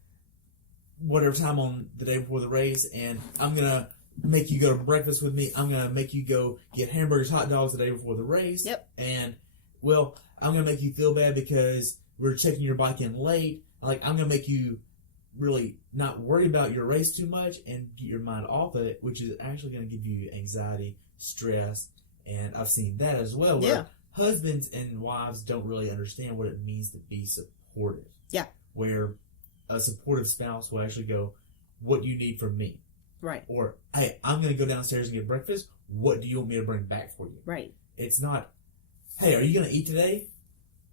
whatever time on the day before the race, and I'm going to make you go to breakfast with me. I'm going to make you go get hamburgers, hot dogs the day before the race. Yep. And, well, I'm going to make you feel bad because we're checking your bike in late. Like, I'm going to make you really not worry about your race too much and get your mind off of it, which is actually going to give you anxiety, stress, and I've seen that as well, where husbands and wives don't really understand what it means to be supportive. Yeah. Where a supportive spouse will actually go, what do you need from me? Right. Or, hey, I'm going to go downstairs and get breakfast. What do you want me to bring back for you? Right. It's not, hey, are you going to eat today?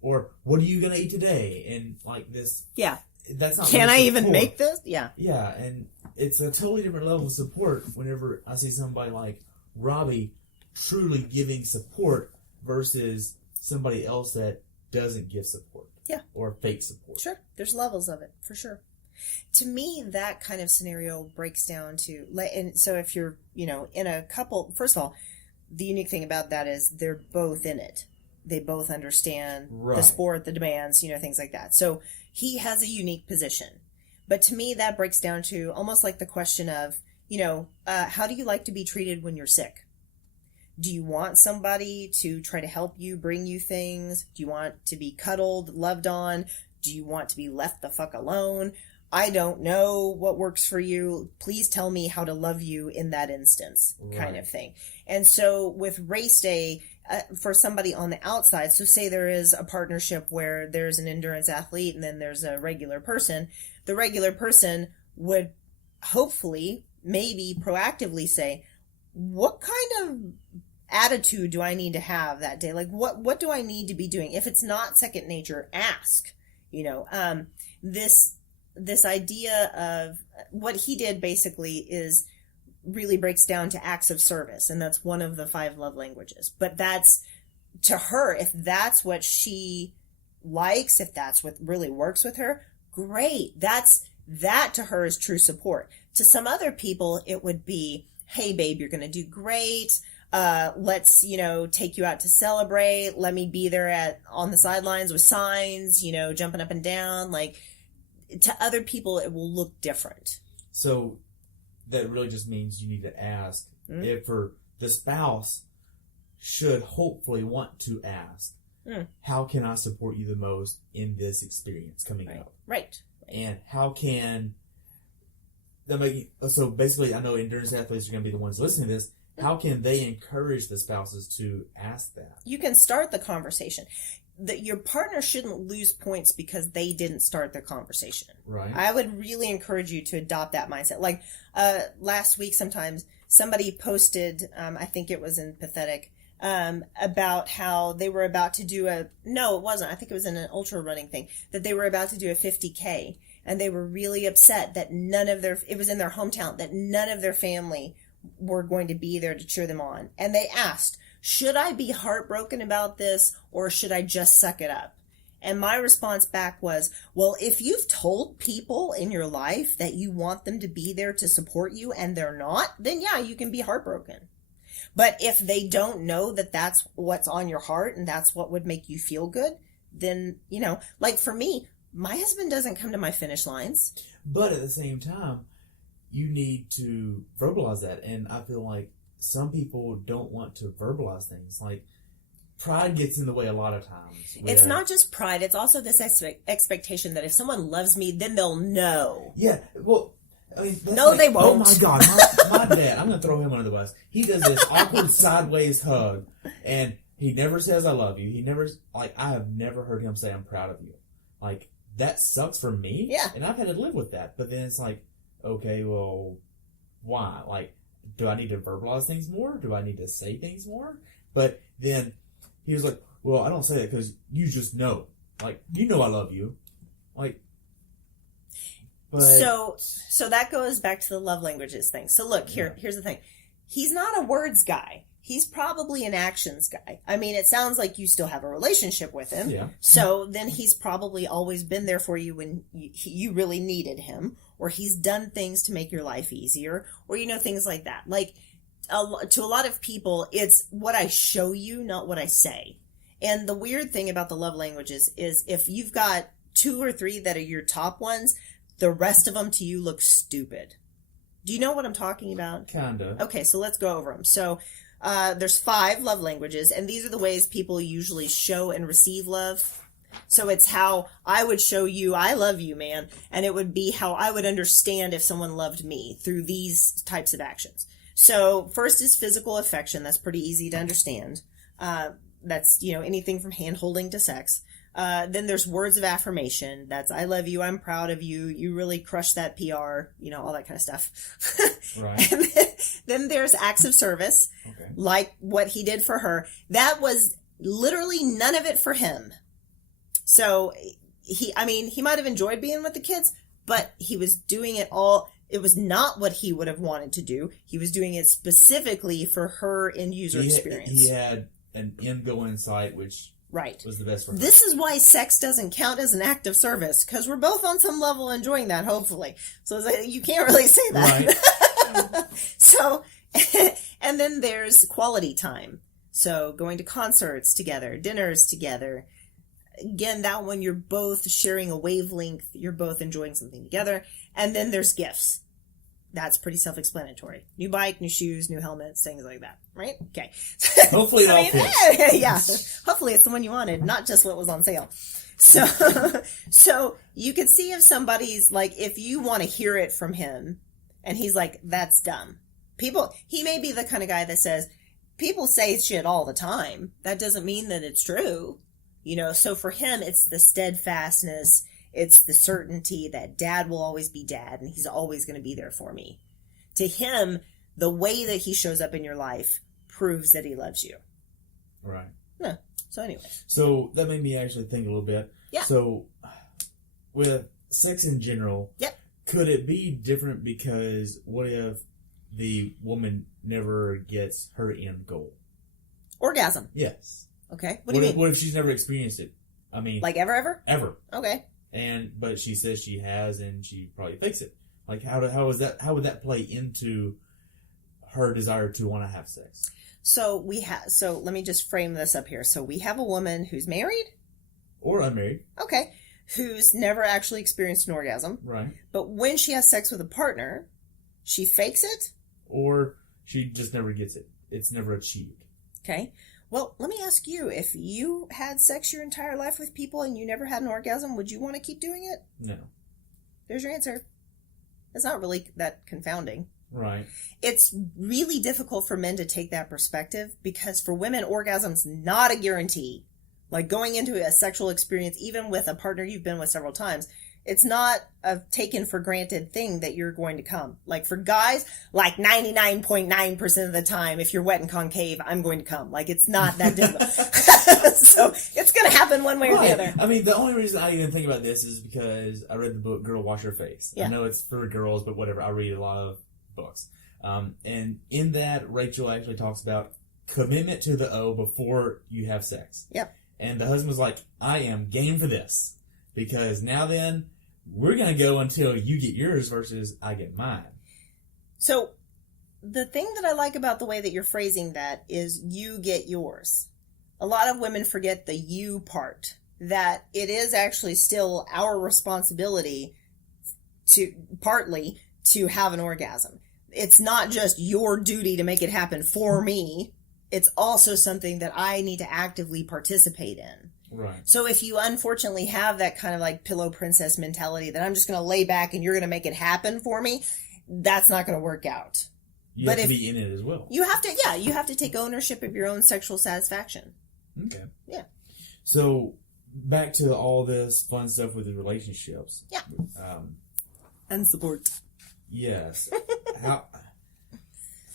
Or what are you going to eat today? And like this. Yeah. That's not. Can I even make this? Yeah. Yeah. And it's a totally different level of support whenever I see somebody like Robbie truly giving support versus somebody else that doesn't give support. Yeah. Or fake support. Sure. There's levels of it, for sure. To me, that kind of scenario breaks down to, and so if you're, in a couple, first of all, the unique thing about that is they're both in it. They both understand the sport, the demands, things like that. So he has a unique position. But to me, that breaks down to almost like the question of, how do you like to be treated when you're sick? Do you want somebody to try to help you, bring you things? Do you want to be cuddled, loved on? Do you want to be left the fuck alone? I don't know what works for you. Please tell me how to love you in that instance, kind of thing. And so with race day, for somebody on the outside, so say there is a partnership where there's an endurance athlete and then there's a regular person, the regular person would hopefully, maybe proactively say, what kind of attitude do I need to have that day? Like, what do I need to be doing? If it's not second nature, ask. This idea of what he did basically is really breaks down to acts of service, and that's one of the 5 love languages. But that's, to her, if that's what she likes, if that's what really works with her, great. That to her is true support. To some other people, it would be, hey babe, you're going to do great. Let's, take you out to celebrate. Let me be there on the sidelines with signs, jumping up and down. Like, to other people, it will look different. So that really just means you need to ask if for the spouse should hopefully want to ask, how can I support you the most in this experience coming up? Right. And how can, so basically I know endurance athletes are going to be the ones listening to this. How can they encourage the spouses to ask that? You can start the conversation. Your partner shouldn't lose points because they didn't start the conversation. Right. I would really encourage you to adopt that mindset. Like last week, sometimes somebody posted, I think it was in Pathetic, about how they were about to do no, it wasn't. I think it was in an ultra running thing, that they were about to do a 50K. And they were really upset that it was in their hometown, that none of their family were going to be there to cheer them on. And they asked, should I be heartbroken about this or should I just suck it up? And my response back was, well, if you've told people in your life that you want them to be there to support you and they're not, then yeah, you can be heartbroken. But if they don't know that that's what's on your heart and that's what would make you feel good, then, like for me, my husband doesn't come to my finish lines. But at the same time, you need to verbalize that. And I feel like some people don't want to verbalize things. Like, pride gets in the way a lot of times. It's not just pride. It's also this expectation that if someone loves me, then they'll know. Yeah. Well, I mean, no, they won't. Oh my God. My dad, I'm going to throw him under the bus. He does this awkward sideways hug. And he never says, I love you. I have never heard him say, I'm proud of you. Like, that sucks for me. Yeah. And I've had to live with that. But then it's like, okay, well, why? Like, do I need to verbalize things more? Do I need to say things more? But then he was like, well, I don't say that because you just know. Like, I love you. Like, but so that goes back to the love languages thing. So look, here's the thing. He's not a words guy. He's probably an actions guy. I mean, it sounds like you still have a relationship with him. Yeah. So then he's probably always been there for you when you really needed him, or he's done things to make your life easier, or, things like that. Like, to a lot of people, it's what I show you, not what I say. And the weird thing about the love languages is if you've got 2 or 3 that are your top ones, the rest of them to you look stupid. Do you know what I'm talking about? Kinda. Okay, so let's go over them. So, there's 5 love languages, and these are the ways people usually show and receive love. So it's how I would show you I love you, man, and it would be how I would understand if someone loved me through these types of actions. So first is physical affection. That's pretty easy to understand. That's, anything from hand holding to sex. Then there's words of affirmation. That's I love you, I'm proud of you, you really crushed that PR, all that kind of stuff. Right. And then there's acts of service, like what he did for her. That was literally none of it for him. So he might have enjoyed being with the kids, but he was doing it all. It was not what he would have wanted to do. He was doing it specifically for her end user experience. He had an end goal in sight, which was the best for her. This is why sex doesn't count as an act of service, because we're both on some level enjoying that, hopefully. So you can't really say that. Right. So, and then there's quality time. So going to concerts together, dinners together. Again, that one you're both sharing a wavelength. You're both enjoying something together. And then there's gifts. That's pretty self-explanatory. New bike, new shoes, new helmets, things like that. Right? Okay. Hopefully it all fits. Yeah. Hopefully it's the one you wanted, not just what was on sale. So you could see if somebody's like, if you want to hear it from him and he's like, that's dumb. He may be the kind of guy that says, people say shit all the time. That doesn't mean that it's true. So for him, it's the steadfastness. It's the certainty that dad will always be dad and he's always going to be there for me. To him, the way that he shows up in your life proves that he loves you. Right. Yeah. So anyway. So that made me actually think a little bit. Yeah. So with sex in general, could it be different because what if the woman never gets her end goal? Orgasm. Yes. Okay. What do you mean? What if she's never experienced it? I mean, like ever? Ever. Okay. But she says she has, and she probably fakes it. Like, how would that play into her desire to want to have sex? So let me just frame this up here. So we have a woman who's married or unmarried. Okay. Who's never actually experienced an orgasm. Right. But when she has sex with a partner, she fakes it, or she just never gets it. It's never achieved. Okay. Well, let me ask you, if you had sex your entire life with people and you never had an orgasm, would you want to keep doing it? No. There's your answer. It's not really that confounding. Right. It's really difficult for men to take that perspective because for women, orgasm's not a guarantee. Like going into a sexual experience, even with a partner you've been with several times, it's not a taken for granted thing that you're going to come. Like for guys, like 99.9% of the time, if you're wet and concave, I'm going to come. Like it's not that difficult. So it's going to happen one way or the other. I mean, the only reason I even think about this is because I read the book Girl Wash Your Face. Yeah. I know it's for girls, but whatever. I read a lot of books. And in that, Rachel actually talks about commitment to the O before you have sex. Yep. And the husband was like, I am game for this. Because now then, we're going to go until you get yours versus I get mine. So the thing that I like about the way that you're phrasing that is you get yours. A lot of women forget the you part, that it is actually still our responsibility partly to have an orgasm. It's not just your duty to make it happen for me. It's also something that I need to actively participate in. Right. So if you unfortunately have that kind of like pillow princess mentality that I'm just going to lay back and you're going to make it happen for me, that's not going to work out. You have to be in it as well. You have to take ownership of your own sexual satisfaction. Okay. Yeah. So back to all this fun stuff with the relationships. Yeah. And support. Yes.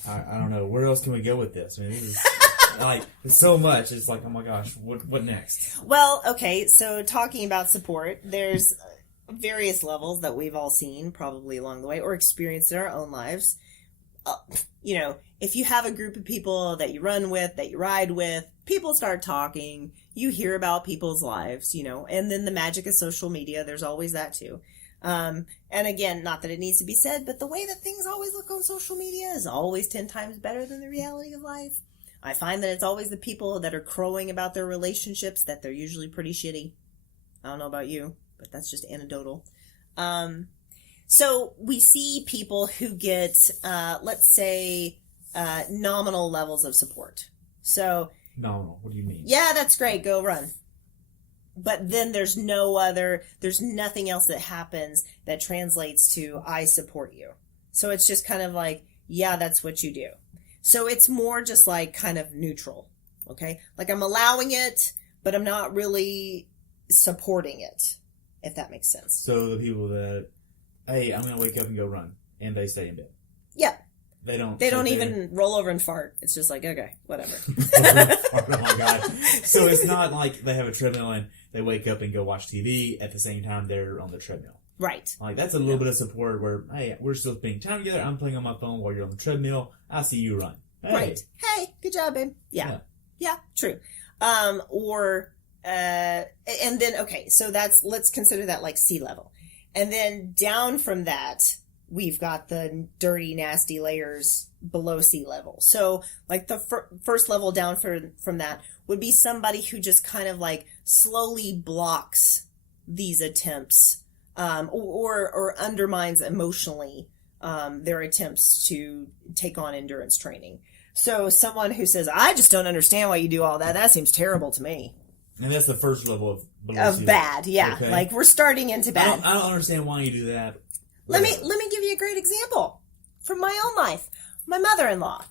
I don't know. Where else can we go with this? I mean, this is like so much. It's like, oh my gosh, what next? Well, okay. So talking about support, there's various levels that we've all seen probably along the way or experienced in our own lives. If you have a group of people that you run with, that you ride with, people start talking, you hear about people's lives, and then the magic of social media, there's always that too. And again, not that it needs to be said, but the way that things always look on social media is always 10 times better than the reality of life. I find that it's always the people that are crowing about their relationships that they're usually pretty shitty. I don't know about you, but that's just anecdotal. So we see people who get, let's say, nominal levels of support. So nominal, what do you mean? Yeah, that's great. Go run. But then there's nothing else that happens that translates to I support you. So it's just kind of like, yeah, that's what you do. So it's more just like kind of neutral. Okay. Like I'm allowing it, but I'm not really supporting it, if that makes sense. So the people that, hey, I'm going to wake up and go run, and they stay in bed. Yeah. They don't even roll over and fart. It's just like, okay, whatever. Oh my God. So it's not like they have a treadmill and they wake up and go watch TV at the same time they're on the treadmill. Right. Like that's a little bit of support where, hey, we're still spending time together. I'm playing on my phone while you're on the treadmill. I see you run. Hey. Right. Hey, good job, babe. Yeah, true. And then, okay, so let's consider that like sea level. And then down from that, we've got the dirty, nasty layers below sea level. So like the first level down from that would be somebody who just kind of like slowly blocks these attempts, or undermines emotionally, their attempts to take on endurance training. So someone who says, I just don't understand why you do all that. That seems terrible to me. And that's the first level of bad. Yeah. Okay. Like we're starting into bad. I don't understand why you do that. Let me give you a great example from my own life. My mother-in-law.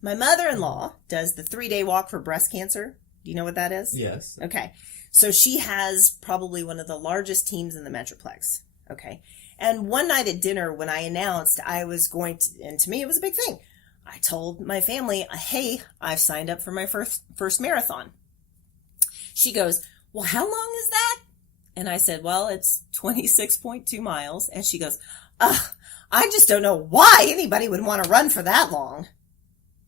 My mother-in-law does the 3-day walk for breast cancer. Do you know what that is? Yes. Okay. So she has probably one of the largest teams in the Metroplex. Okay. And one night at dinner when I announced I was going to, and to me it was a big thing, I told my family, hey, I've signed up for my first marathon. She goes, well, how long is that? And I said, well, it's 26.2 miles. And she goes, I just don't know why anybody would want to run for that long.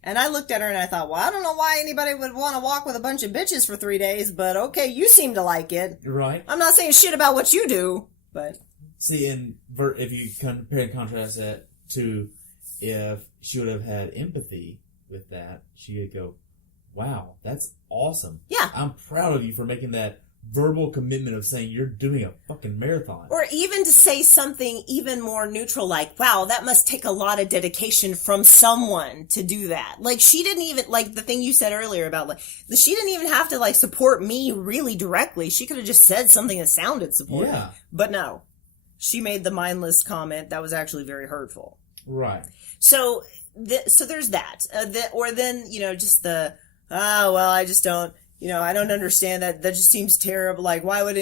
And I looked at her and I thought, well, I don't know why anybody would want to walk with a bunch of bitches for 3 days, but okay, you seem to like it. Right. I'm not saying shit about what you do, but. See, and if you compare and contrast that to if she would have had empathy with that, she would go, wow, that's awesome. Yeah. I'm proud of you for making that verbal commitment of saying you're doing a fucking marathon. Or even to say something even more neutral like, wow, that must take a lot of dedication from someone to do that. Like she didn't even, like the thing you said earlier about like, she didn't even have to like support me really directly. She could have just said something that sounded supportive. Yeah. But no, she made the mindless comment that was actually very hurtful. Right. So there's that. Or then, just the, I just don't, I don't understand that. That just seems terrible. Like, why would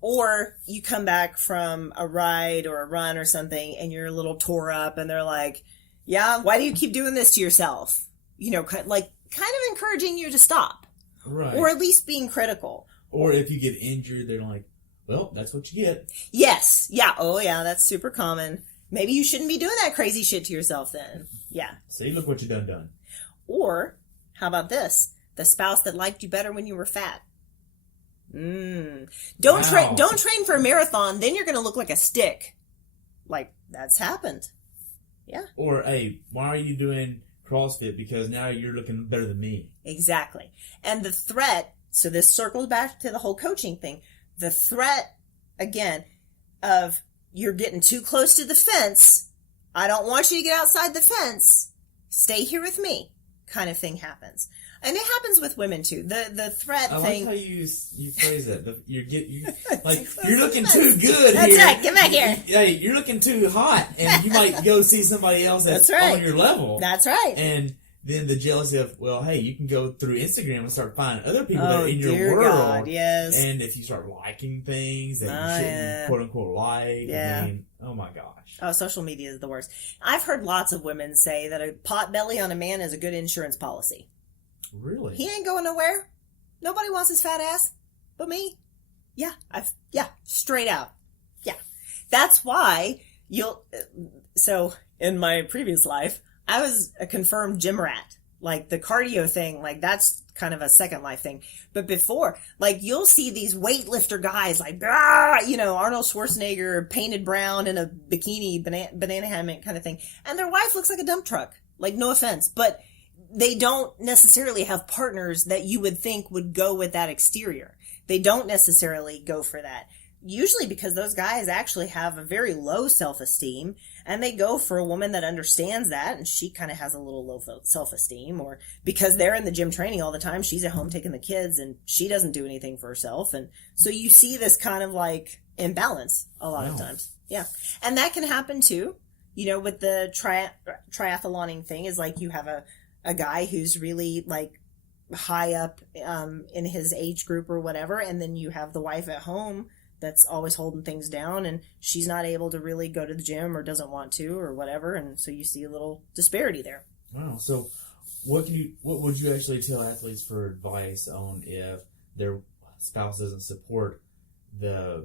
or you come back from a ride or a run or something and you're a little tore up and they're like, yeah, why do you keep doing this to yourself? Kind of encouraging you to stop. Right. Or at least being critical. Or if you get injured, they're like, well, that's what you get. Yes. Yeah. Oh, yeah. That's super common. Maybe you shouldn't be doing that crazy shit to yourself then. Yeah. See, look what you done. Or, how about this? The spouse that liked you better when you were fat. Don't train for a marathon, then you're going to look like a stick. Like, that's happened. Yeah. Or, hey, why are you doing CrossFit? Because now you're looking better than me. Exactly. And the threat, so this circles back to the whole coaching thing. The threat, again, of you're getting too close to the fence. I don't want you to get outside the fence. Stay here with me. Kind of thing happens. And it happens with women too. The threat thing. I like how you phrase it. You're looking too good. That's here. right. Get back here. Hey, you're looking too hot, and you might go see somebody else that's right. on your level. That's right. And then the jealousy of, well, hey, you can go through Instagram and start finding other people that are in your world. God, yes. And if you start liking things that you shouldn't quote unquote like, yeah. Oh my gosh. Oh, social media is the worst. I've heard lots of women say that a pot belly on a man is a good insurance policy. Really? He ain't going nowhere. Nobody wants his fat ass but me. Yeah, straight out. Yeah. That's why so in my previous life, I was a confirmed gym rat. Like the cardio thing, like that's kind of a second life thing. But before, like you'll see these weightlifter guys like, Arnold Schwarzenegger painted brown in a bikini, banana hammock kind of thing. And their wife looks like a dump truck. Like, no offense, but they don't necessarily have partners that you would think would go with that exterior. They don't necessarily go for that. Usually because those guys actually have a very low self-esteem, and they go for a woman that understands that, and she kind of has a little low self-esteem, or because they're in the gym training all the time, she's at home taking the kids, and she doesn't do anything for herself. And so you see this kind of like imbalance a lot of times. Yeah. And that can happen too, with the triathloning thing, is like you have a guy who's really like high up in his age group or whatever, and then you have the wife at home that's always holding things down, and she's not able to really go to the gym or doesn't want to or whatever, and so you see a little disparity there. Wow. So what would you actually tell athletes for advice on if their spouse doesn't support their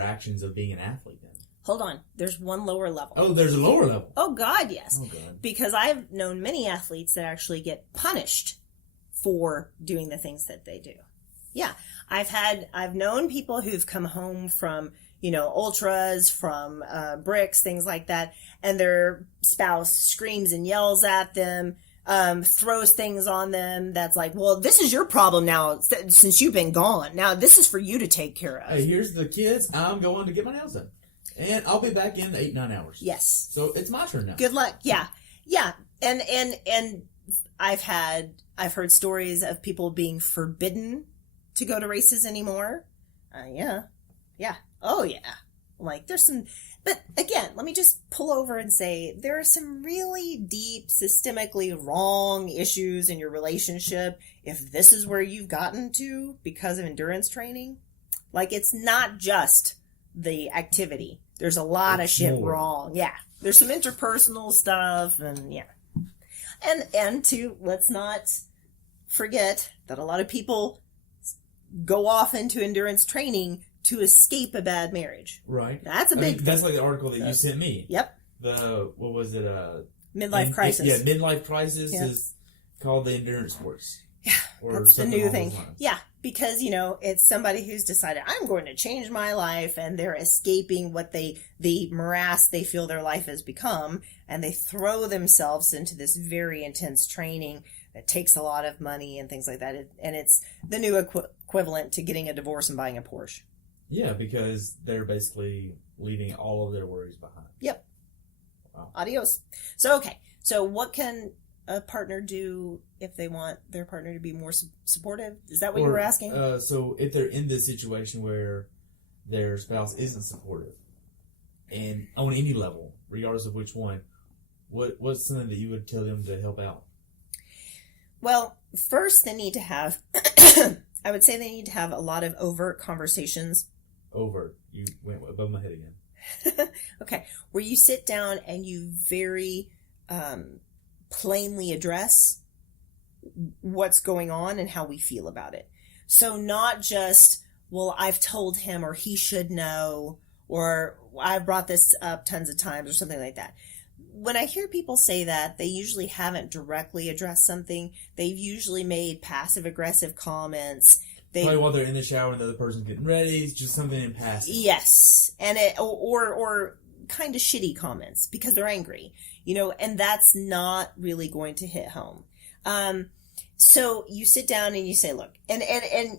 actions of being an athlete then? Hold on. There's one lower level. Oh, there's a lower level. Oh, God, yes. Oh, God. Because I've known many athletes that actually get punished for doing the things that they do. Yeah. I've known people who've come home from, ultras, from bricks, things like that, and their spouse screams and yells at them, throws things on them that's like, well, this is your problem now since you've been gone. Now this is for you to take care of. Hey, here's the kids. I'm going to get my nails done. And I'll be back in 8-9 hours. Yes. So it's my turn now. Good luck. Yeah. Yeah. And I've heard stories of people being forbidden to go to races anymore. Yeah. Yeah. Oh, yeah. Like there's some, but again, let me just pull over and say there are some really deep, systemically wrong issues in your relationship if this is where you've gotten to because of endurance training. Like it's not just the activity. There's a lot of shit wrong. Yeah. There's some interpersonal stuff, and yeah. And let's not forget that a lot of people go off into endurance training to escape a bad marriage. Right. That's a big thing. That's like the article that you sent me. Yep. What was it? Midlife crisis. Yeah, midlife crisis is called the endurance sports. Yeah, that's the new thing. Yeah, because, it's somebody who's decided, I'm going to change my life, and they're escaping the morass they feel their life has become, and they throw themselves into this very intense training that takes a lot of money and things like that. And it's the new equivalent to getting a divorce and buying a Porsche. Yeah, because they're basically leaving all of their worries behind. Yep. Wow. Adios. So, okay. So what can a partner do if they want their partner to be more supportive? Is that what you were asking? So if they're in this situation where their spouse isn't supportive, and on any level, regardless of which one, what's something that you would tell them to help out? Well, first they need to have, I would say they need to have a lot of overt conversations. Overt. You went above my head again. Okay. Where you sit down and you very plainly address what's going on and how we feel about it. So not just, well, I've told him or he should know, or I've brought this up tons of times or something like that. When I hear people say that, they usually haven't directly addressed something. They've usually made passive-aggressive comments. Probably while they're in the shower and the other person's getting ready. It's just something in passing. Yes. And or kind of shitty comments because they're angry, and that's not really going to hit home. So you sit down and you say, look, and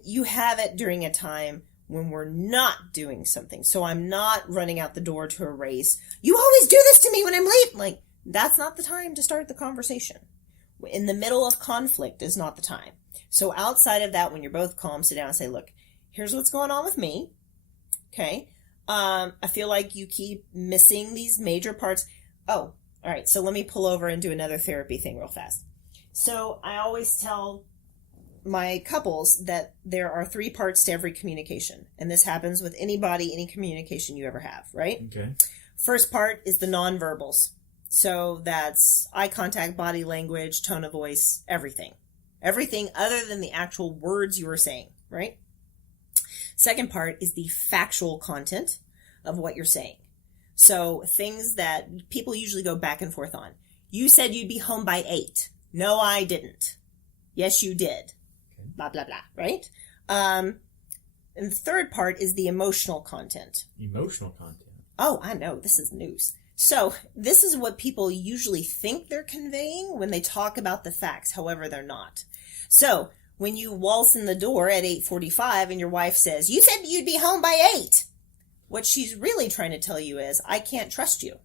you have it during a time when we're not doing something. So I'm not running out the door to a race. You always do this to me when I'm late. Like, that's not the time to start the conversation. In the middle of conflict is not the time. So outside of that, when you're both calm, sit down and say, look, here's what's going on with me. Okay. I feel like you keep missing these major parts. Oh, all right. So let me pull over and do another therapy thing real fast. So I always tell my couples that there are 3 parts to every communication. And this happens with anybody, any communication you ever have, right? Okay. First part is the nonverbals. So that's eye contact, body language, tone of voice, everything. Everything other than the actual words you were saying, right? Second part is the factual content. of what you're saying. So things that people usually go back and forth on. You said you'd be home by 8. No, I didn't. Yes, you did. Okay. Blah, blah, blah, right? And the third part is the emotional content. Emotional content. Oh, I know. This is news. So this is what people usually think they're conveying when they talk about the facts. However, they're not. So when you waltz in the door at 8:45 and your wife says, you said you'd be home by 8. What she's really trying to tell you is, I can't trust you.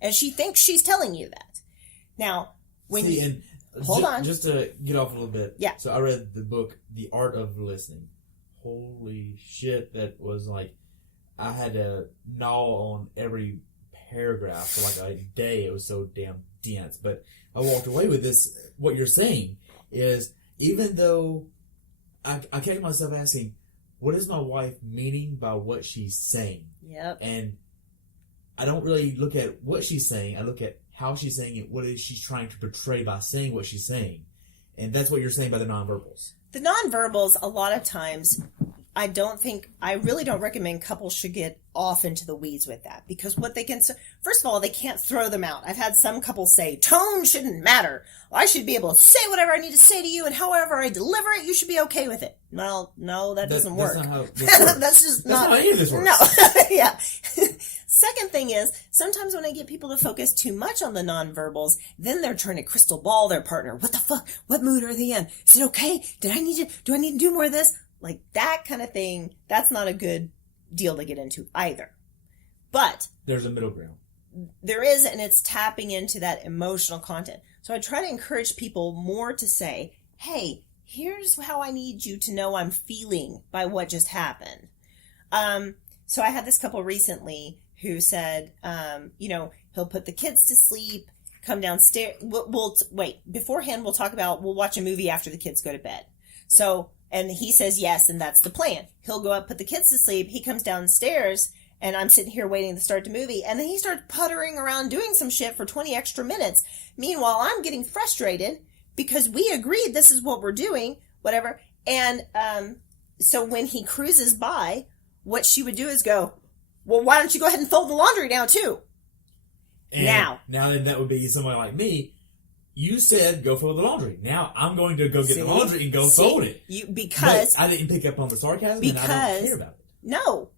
And she thinks she's telling you that. Now, when hold on. Just to get off a little bit. Yeah. So I read the book, The Art of Listening. Holy shit, that was like, I had to gnaw on every paragraph for like a day. It was so damn dense. But I walked away with this. What you're saying is, even though I catch myself asking, what is my wife meaning by what she's saying? Yep. And I don't really look at what she's saying. I look at how she's saying it. What is she's trying to portray by saying what she's saying? And that's what you're saying by the nonverbals. The nonverbals, a lot of times, I really don't recommend couples should get off into the weeds with that, because what they can, first of all, they can't throw them out. I've had some couples say, tone shouldn't matter. I should be able to say whatever I need to say to you, and however I deliver it, you should be okay with it. Well, no, that doesn't work. That's not how this works. That's not how any of this works. No. Yeah. Second thing is, sometimes when I get people to focus too much on the nonverbals, then they're trying to crystal ball their partner. What the fuck? What mood are they in? Is it okay? Do I need to do more of this? Like that kind of thing, that's not a good deal to get into either. But there's a middle ground. There is, and it's tapping into that emotional content. So I try to encourage people more to say, hey, here's how I need you to know I'm feeling by what just happened. So I had this couple recently who said, he'll put the kids to sleep, come downstairs. We'll wait. Beforehand, we'll watch a movie after the kids go to bed. So, and he says yes, and that's the plan. He'll go up, put the kids to sleep. He comes downstairs, and I'm sitting here waiting to start the movie. And then he starts puttering around doing some shit for 20 extra minutes. Meanwhile, I'm getting frustrated because we agreed this is what we're doing, whatever. And so when he cruises by, what she would do is go, well, why don't you go ahead and fold the laundry now, too? And now then that would be somebody like me. You said go fold the laundry. Now I'm going to go get the laundry and go fold it. But I didn't pick up on the sarcasm, and I don't care about it. No,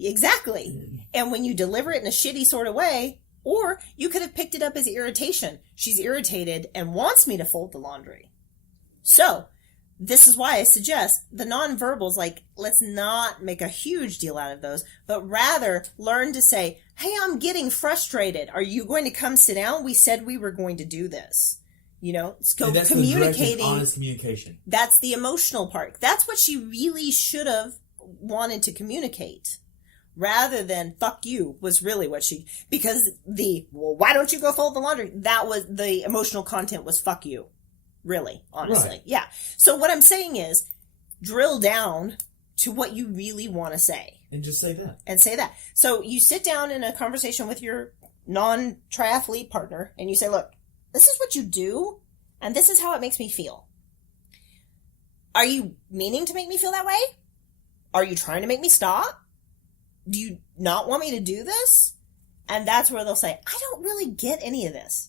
exactly. And when you deliver it in a shitty sort of way, or you could have picked it up as irritation. She's irritated and wants me to fold the laundry. So this is why I suggest the nonverbals, like, let's not make a huge deal out of those, but rather learn to say, hey, I'm getting frustrated. Are you going to come sit down? We said we were going to do this. Let's go communicating. The honest communication. That's the emotional part. That's what she really should have wanted to communicate. Rather than fuck you was really what because why don't you go fold the laundry? That was the emotional content was fuck you. Really, honestly. Right. Yeah. So what I'm saying is drill down to what you really want to say. And just say that. So you sit down in a conversation with your non-triathlete partner and you say, look, this is what you do and this is how it makes me feel. Are you meaning to make me feel that way? Are you trying to make me stop? Do you not want me to do this? And that's where they'll say, I don't really get any of this.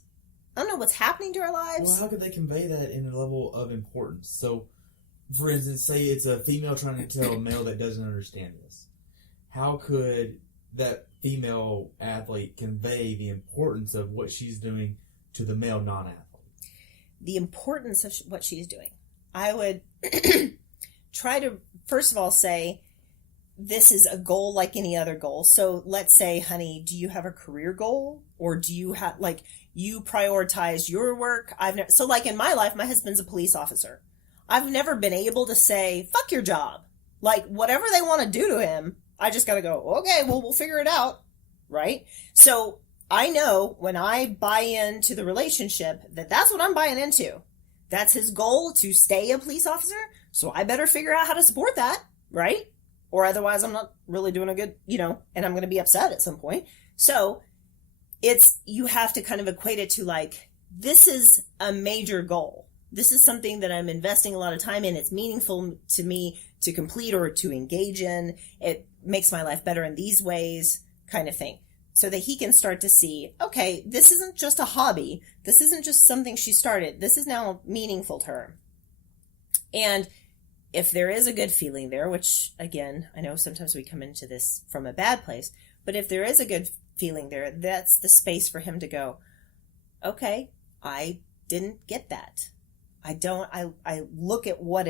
I don't know what's happening to our lives. Well, how could they convey that in a level of importance? So, for instance, say it's a female trying to tell a male that doesn't understand this. How could that female athlete convey the importance of what she's doing to the male non-athlete? The importance of what she's doing. I would try to, first of all, say, this is a goal like any other goal. So let's say, honey, do you have a career goal? Or do you have, you prioritize your work? So in my life, my husband's a police officer. I've never been able to say, fuck your job. Whatever they want to do to him, I just got to go, okay, well, we'll figure it out. Right? So I know when I buy into the relationship that's what I'm buying into. That's his goal, to stay a police officer. So I better figure out how to support that. Right? Or otherwise I'm not really doing a good, and I'm going to be upset at some point. So you have to kind of equate it to this is a major goal. This is something that I'm investing a lot of time in. It's meaningful to me to complete or to engage in. It makes my life better in these ways, kind of thing. So that he can start to see, okay, this isn't just a hobby. This isn't just something she started. This is now meaningful to her. And if there is a good feeling there, which, again, I know sometimes we come into this from a bad place, but if there is a good feeling there, that's the space for him to go, okay, I didn't get that. I look at what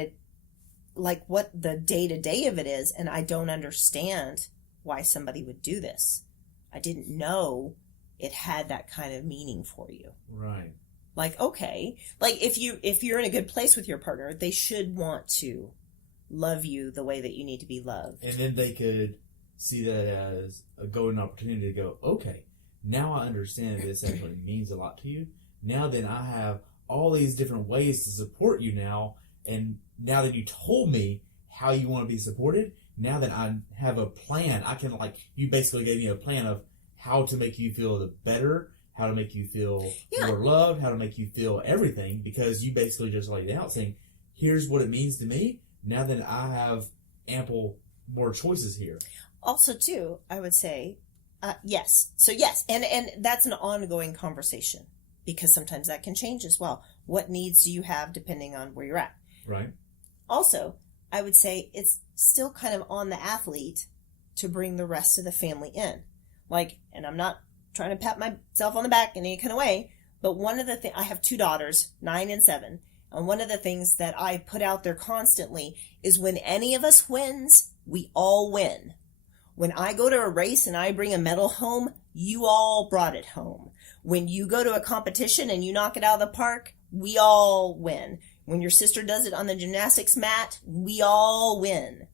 the day-to-day of it is, and I don't understand why somebody would do this. I didn't know it had that kind of meaning for you. Right. Like, okay, like if you're in a good place with your partner, they should want to love you the way that you need to be loved. And then they could see that as a golden opportunity to go, okay, now I understand this actually means a lot to you. Now then I have all these different ways to support you now. And now that you told me how you want to be supported, now that I have a plan, I can, like, you basically gave me a plan of how to make you feel better, how to make you feel more loved, how to make you feel everything, because you basically just laid it out saying, here's what it means to me. Now that I have ample more choices here. Also, too, I would say, yes. So, yes. And that's an ongoing conversation, because sometimes that can change as well. What needs do you have depending on where you're at? Right. Also, I would say it's still kind of on the athlete to bring the rest of the family in. Like, and I'm not trying to pat myself on the back in any kind of way, but one of the things, I have 2 daughters, 9 and 7, and one of the things that I put out there constantly is when any of us wins, we all win. When I go to a race and I bring a medal home, you all brought it home. When you go to a competition and you knock it out of the park, we all win. When your sister does it on the gymnastics mat, we all win.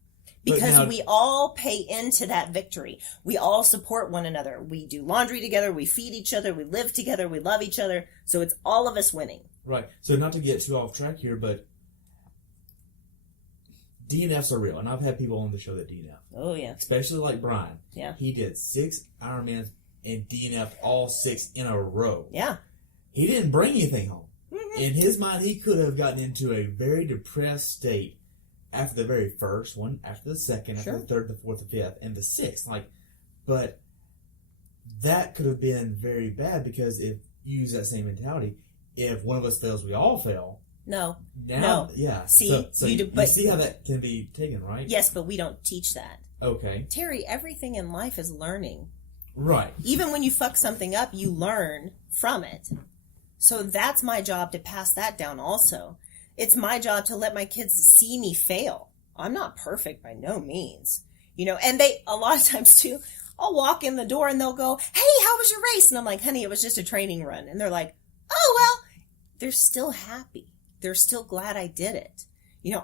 Because we all pay into that victory. We all support one another. We do laundry together. We feed each other. We live together. We love each other. So it's all of us winning. Right. So not to get too off track here, but DNFs are real. And I've had people on the show that DNF. Oh, yeah. Especially like Brian. Yeah. He did 6 Ironmans and DNF'd all 6 in a row. Yeah. He didn't bring anything home. Mm-hmm. In his mind, he could have gotten into a very depressed state after the very first one, after the second, after the third, the fourth, the fifth, and the sixth. But that could have been very bad, because if you use that same mentality, if one of us fails, we all fail. No. Yeah. See, so you see how that can be taken, right? Yes, but we don't teach that. Okay. Terry, everything in life is learning. Right. Even when you fuck something up, you learn from it. So that's my job, to pass that down also. It's my job to let my kids see me fail. I'm not perfect by no means. And they, a lot of times too, I'll walk in the door and they'll go, hey, how was your race? And I'm like, honey, it was just a training run. And they're like, oh, well, they're still happy. They're still glad I did it.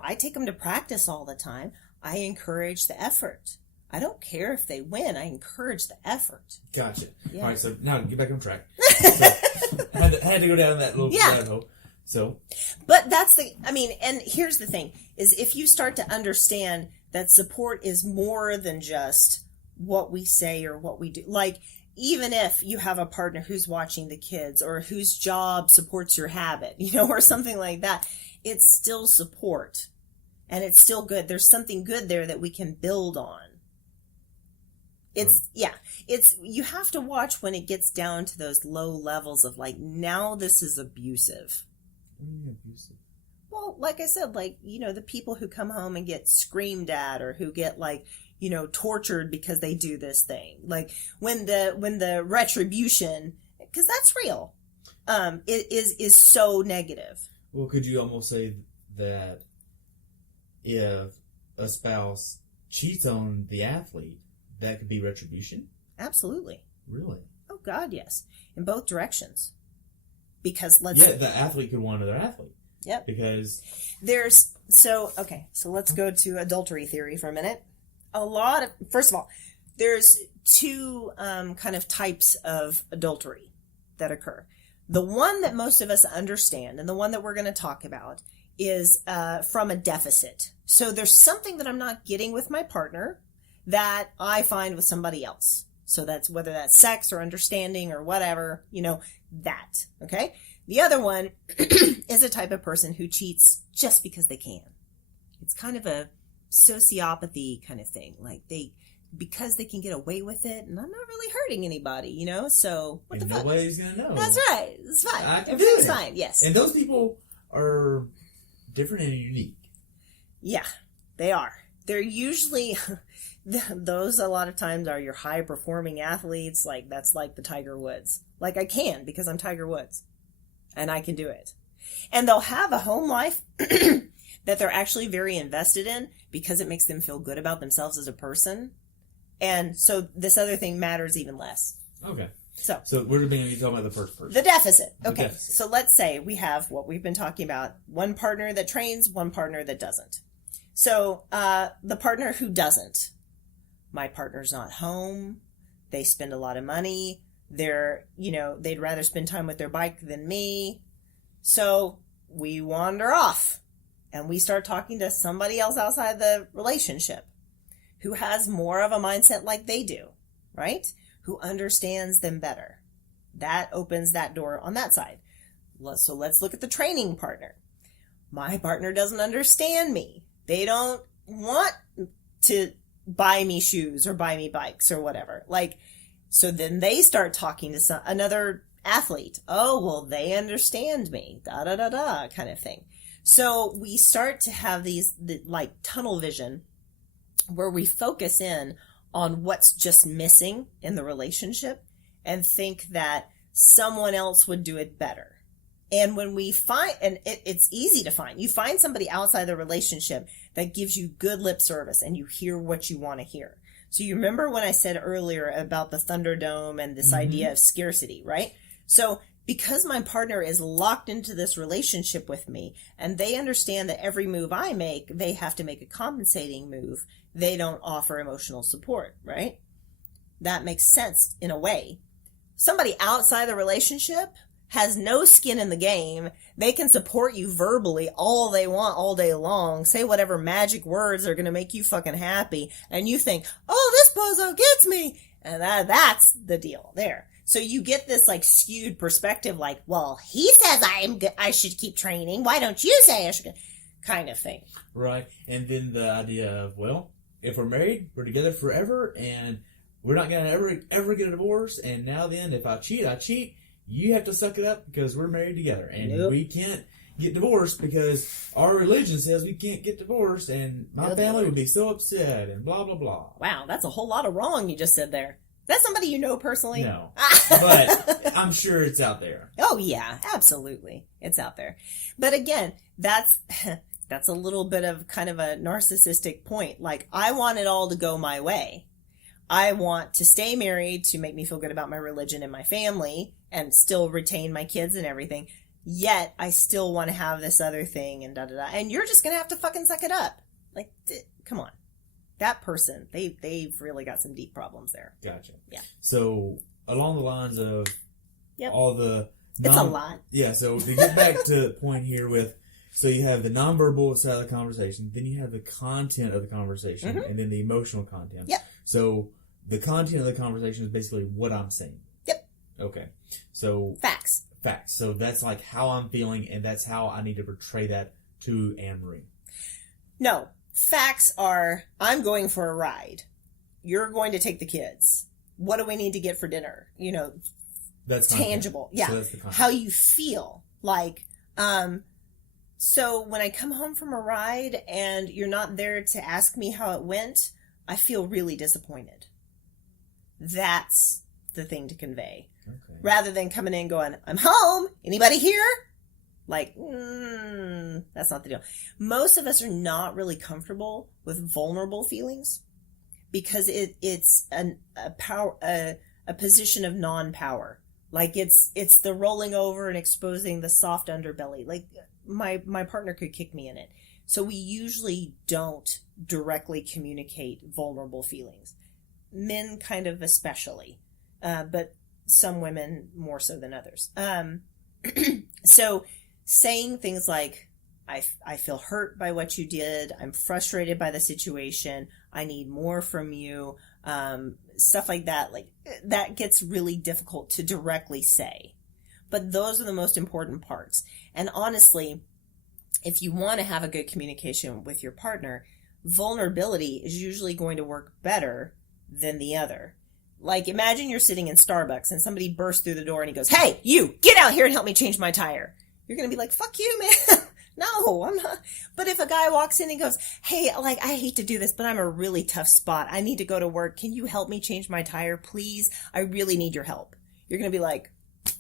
I take them to practice all the time. I encourage the effort. I don't care if they win. I encourage the effort. Gotcha. Yeah. All right, so now get back on track. I had to go down that little rabbit hole. So, but and here's the thing, is if you start to understand that support is more than just what we say or what we do. Like, even if you have a partner who's watching the kids or whose job supports your habit, or something like that, it's still support. And it's still good. There's something good there that we can build on. You have to watch when it gets down to those low levels of now this is abusive. Abusive? Well, like I said, the people who come home and get screamed at, or who get tortured because they do this thing. Like when the retribution, because that's real, it is so negative. Well, could you almost say that if a spouse cheats on the athlete, that could be retribution? Absolutely. Really? Oh God, yes. In both directions. Because the athlete could want another athlete. Yep. Because so let's go to adultery theory for a minute. First of all, there's 2 kind of types of adultery that occur. The one that most of us understand, and the one that we're going to talk about, is from a deficit. So there's something that I'm not getting with my partner that I find with somebody else. So that's whether that's sex or understanding or whatever, that. Okay? The other one is a type of person who cheats just because they can. It's kind of a sociopathy kind of thing. Like they because they can get away with it, and I'm not really hurting anybody, you know? So, what and the fuck? Nobody's going to know. That's right. It's fine. Everything's fine, yes. And those people are different and unique. Yeah, they are. They're usually, those a lot of times are your high-performing athletes. Like, that's like the Tiger Woods. Like, I can because I'm Tiger Woods. And I can do it. And they'll have a home life that they're actually very invested in because it makes them feel good about themselves as a person. And so this other thing matters even less. Okay. So we're going to be talking about the first person. The deficit. Okay. The deficit. So let's say we have what we've been talking about. One partner that trains, one partner that doesn't. So the partner who doesn't. My partner's not home. They spend a lot of money. They'd rather spend time with their bike than me. So we wander off and we start talking to somebody else outside the relationship who has more of a mindset like they do, right? Who understands them better. That opens that door on that side. So let's look at the training partner. My partner doesn't understand me. They don't want to buy me shoes or buy me bikes or whatever. So then they start talking to another athlete. Oh, well, they understand me. Da-da-da-da kind of thing. So we start to have these tunnel vision where we focus in on what's just missing in the relationship and think that someone else would do it better. And when we find, and it's easy to find, you find somebody outside the relationship that gives you good lip service and you hear what you want to hear. So you remember when I said earlier about the Thunderdome and this idea of scarcity, right? So because my partner is locked into this relationship with me and they understand that every move I make, they have to make a compensating move. They don't offer emotional support, right? That makes sense in a way. Somebody outside the relationship has no skin in the game. They can support you verbally all they want all day long, say whatever magic words are going to make you fucking happy, and you think, oh, this bozo gets me, and that's the deal there. So you get this skewed perspective, well, he says I should keep training, why don't you say I should, kind of thing. Right. And then the idea of, well, if we're married, we're together forever, and we're not going to ever get a divorce, and now then, if I cheat, you have to suck it up because we're married together. And we can't get divorced because our religion says we can't get divorced, and my family would be so upset, and blah, blah, blah. Wow, that's a whole lot of wrong you just said there. Is that somebody you know personally? No. But I'm sure it's out there. Oh, yeah, absolutely. It's out there. But again, that's a little bit of kind of a narcissistic point. I want it all to go my way. I want to stay married to make me feel good about my religion and my family and still retain my kids and everything. Yet, I still want to have this other thing and da-da-da. And you're just going to have to fucking suck it up. Come on. That person, they've really got some deep problems there. Gotcha. Yeah. So, along the lines of all the... It's a lot. Yeah, so to get back to the point here with... So you have the nonverbal side of the conversation, then you have the content of the conversation, and then the emotional content. Yep. So the content of the conversation is basically what I'm saying. Yep. Okay. So Facts. So that's how I'm feeling, and that's how I need to portray that to Anne-Marie. No. Facts are, I'm going for a ride. You're going to take the kids. What do we need to get for dinner? That's tangible. Content. Yeah. So that's the content. How you feel. So when I come home from a ride and you're not there to ask me how it went, I feel really disappointed. That's the thing to convey. Okay. Rather than coming in going, I'm home. Anybody here? That's not the deal. Most of us are not really comfortable with vulnerable feelings because it's a position of non-power. It's the rolling over and exposing the soft underbelly. My partner could kick me in it. So we usually don't directly communicate vulnerable feelings. Men kind of especially, but some women more so than others. So saying things like, I feel hurt by what you did. I'm frustrated by the situation. I need more from you. Stuff like that. That gets really difficult to directly say. But those are the most important parts. And honestly, if you want to have a good communication with your partner, vulnerability is usually going to work better than the other. Like, imagine you're sitting in Starbucks and somebody bursts through the door and he goes, "Hey, you, get out here and help me change my tire." You're going to be like, "Fuck you, man." No, I'm not. But if a guy walks in and goes, "Hey, like, I hate to do this, but I'm a really tough spot. I need to go to work. Can you help me change my tire, please? I really need your help." You're going to be like,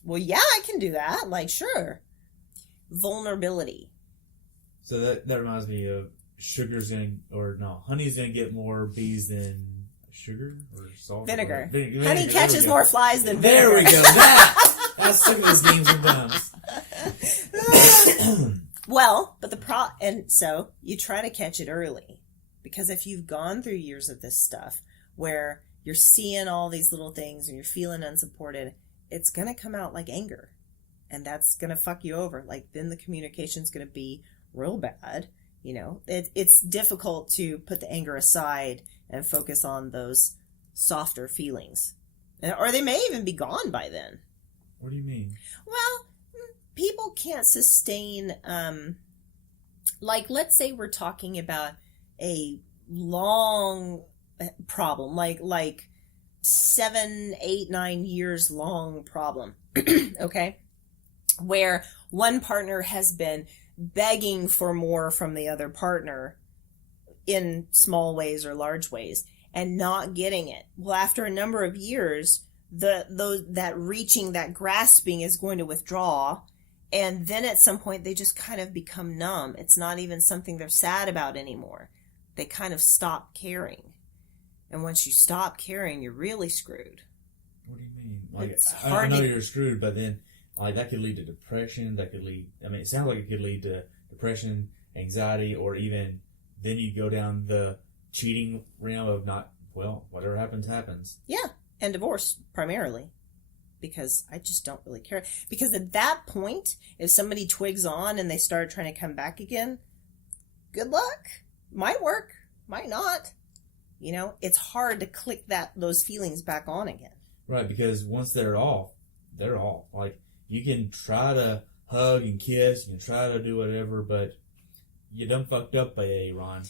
"Well, yeah, I can do that. Like, sure." Vulnerability. So that reminds me of honey's going to get more bees than sugar or salt. Vinegar. Vinegar. Honey catches more flies than vinegar. There we go. That's some of those games of thumbs. Well, but and so you try to catch it early, because if you've gone through years of this stuff where you're seeing all these little things and you're feeling unsupported, it's going to come out like anger, and that's going to fuck you over. Like, then the communication's going to be real bad. You know, it's difficult to put the anger aside and focus on those softer feelings, or they may even be gone by then. What do you mean? Well, people can't sustain, like, let's say we're talking about a long problem, like 7, 8, 9 years long problem, okay? Where one partner has been begging for more from the other partner in small ways or large ways and not getting it. Well, after a number of years, that reaching, that grasping is going to withdraw. And then at some point, they just kind of become numb. It's not even something they're sad about anymore. They kind of stop caring. And once you stop caring, you're really screwed. What do you mean? Like, It's I hard know to- you're screwed, but then, like, that could lead to depression. It sounds like it could lead to depression, anxiety, or even then you go down the cheating realm of whatever happens, happens. Yeah, and divorce, primarily. Because I just don't really care. Because at that point, if somebody twigs on and they start trying to come back again, good luck. Might work, might not. You know, it's hard to click those feelings back on again. Right, because once they're off, they're off. Like, you can try to hug and kiss, you can try to do whatever, but you done fucked up, Ron.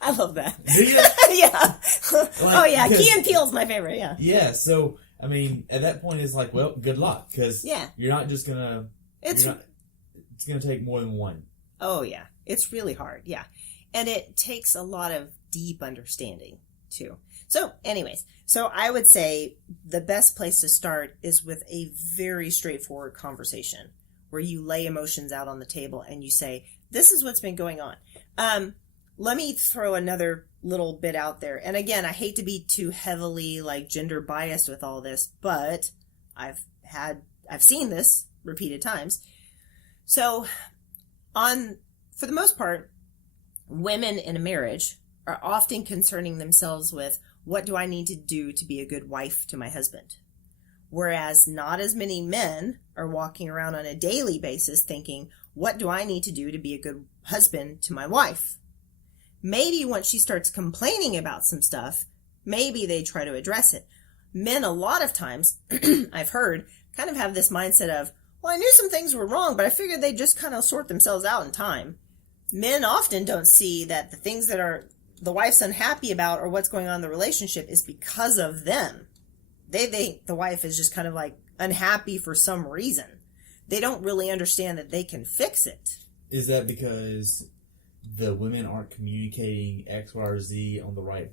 I love that. Do you? Yeah. Like, oh, yeah. Key and Peele's my favorite, yeah. Yeah, so, I mean, at that point, it's like, well, good luck, because you're not just going to... It's going to take more than one. Oh, yeah. It's really hard, yeah. And it takes a lot of deep understanding, too. So, anyways, I would say the best place to start is with a very straightforward conversation where you lay emotions out on the table and you say, this is what's been going on. Let me throw another little bit out there. And again, I hate to be too heavily like gender biased with all this, but I've seen this repeated times. So for the most part, women in a marriage are often concerning themselves with, what do I need to do to be a good wife to my husband? Whereas not as many men are walking around on a daily basis thinking, what do I need to do to be a good husband to my wife? Maybe once she starts complaining about some stuff, maybe they try to address it. Men, a lot of times, I've heard, kind of have this mindset of, well, I knew some things were wrong, but I figured they'd just kind of sort themselves out in time. Men often don't see that the things that the wife's unhappy about or what's going on in the relationship is because of them. They think the wife is just kind of like unhappy for some reason. They don't really understand that they can fix it. Is that because the women aren't communicating X, Y, or Z on the right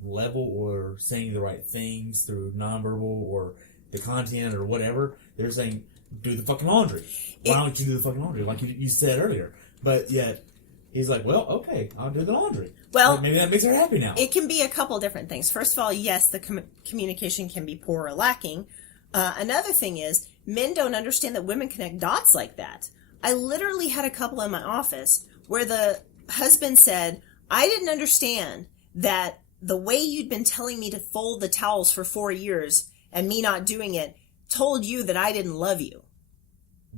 level or saying the right things through nonverbal or the content or whatever? They're saying, do the fucking laundry. Why don't you do the fucking laundry? Like you said earlier. But yet, he's like, well, okay, I'll do the laundry. Well, maybe that makes her happy now. It can be a couple different things. First of all, yes, the communication can be poor or lacking. Another thing is, men don't understand that women connect dots like that. I literally had a couple in my office where the husband said, I didn't understand that the way you'd been telling me to fold the towels for 4 years and me not doing it told you that I didn't love you.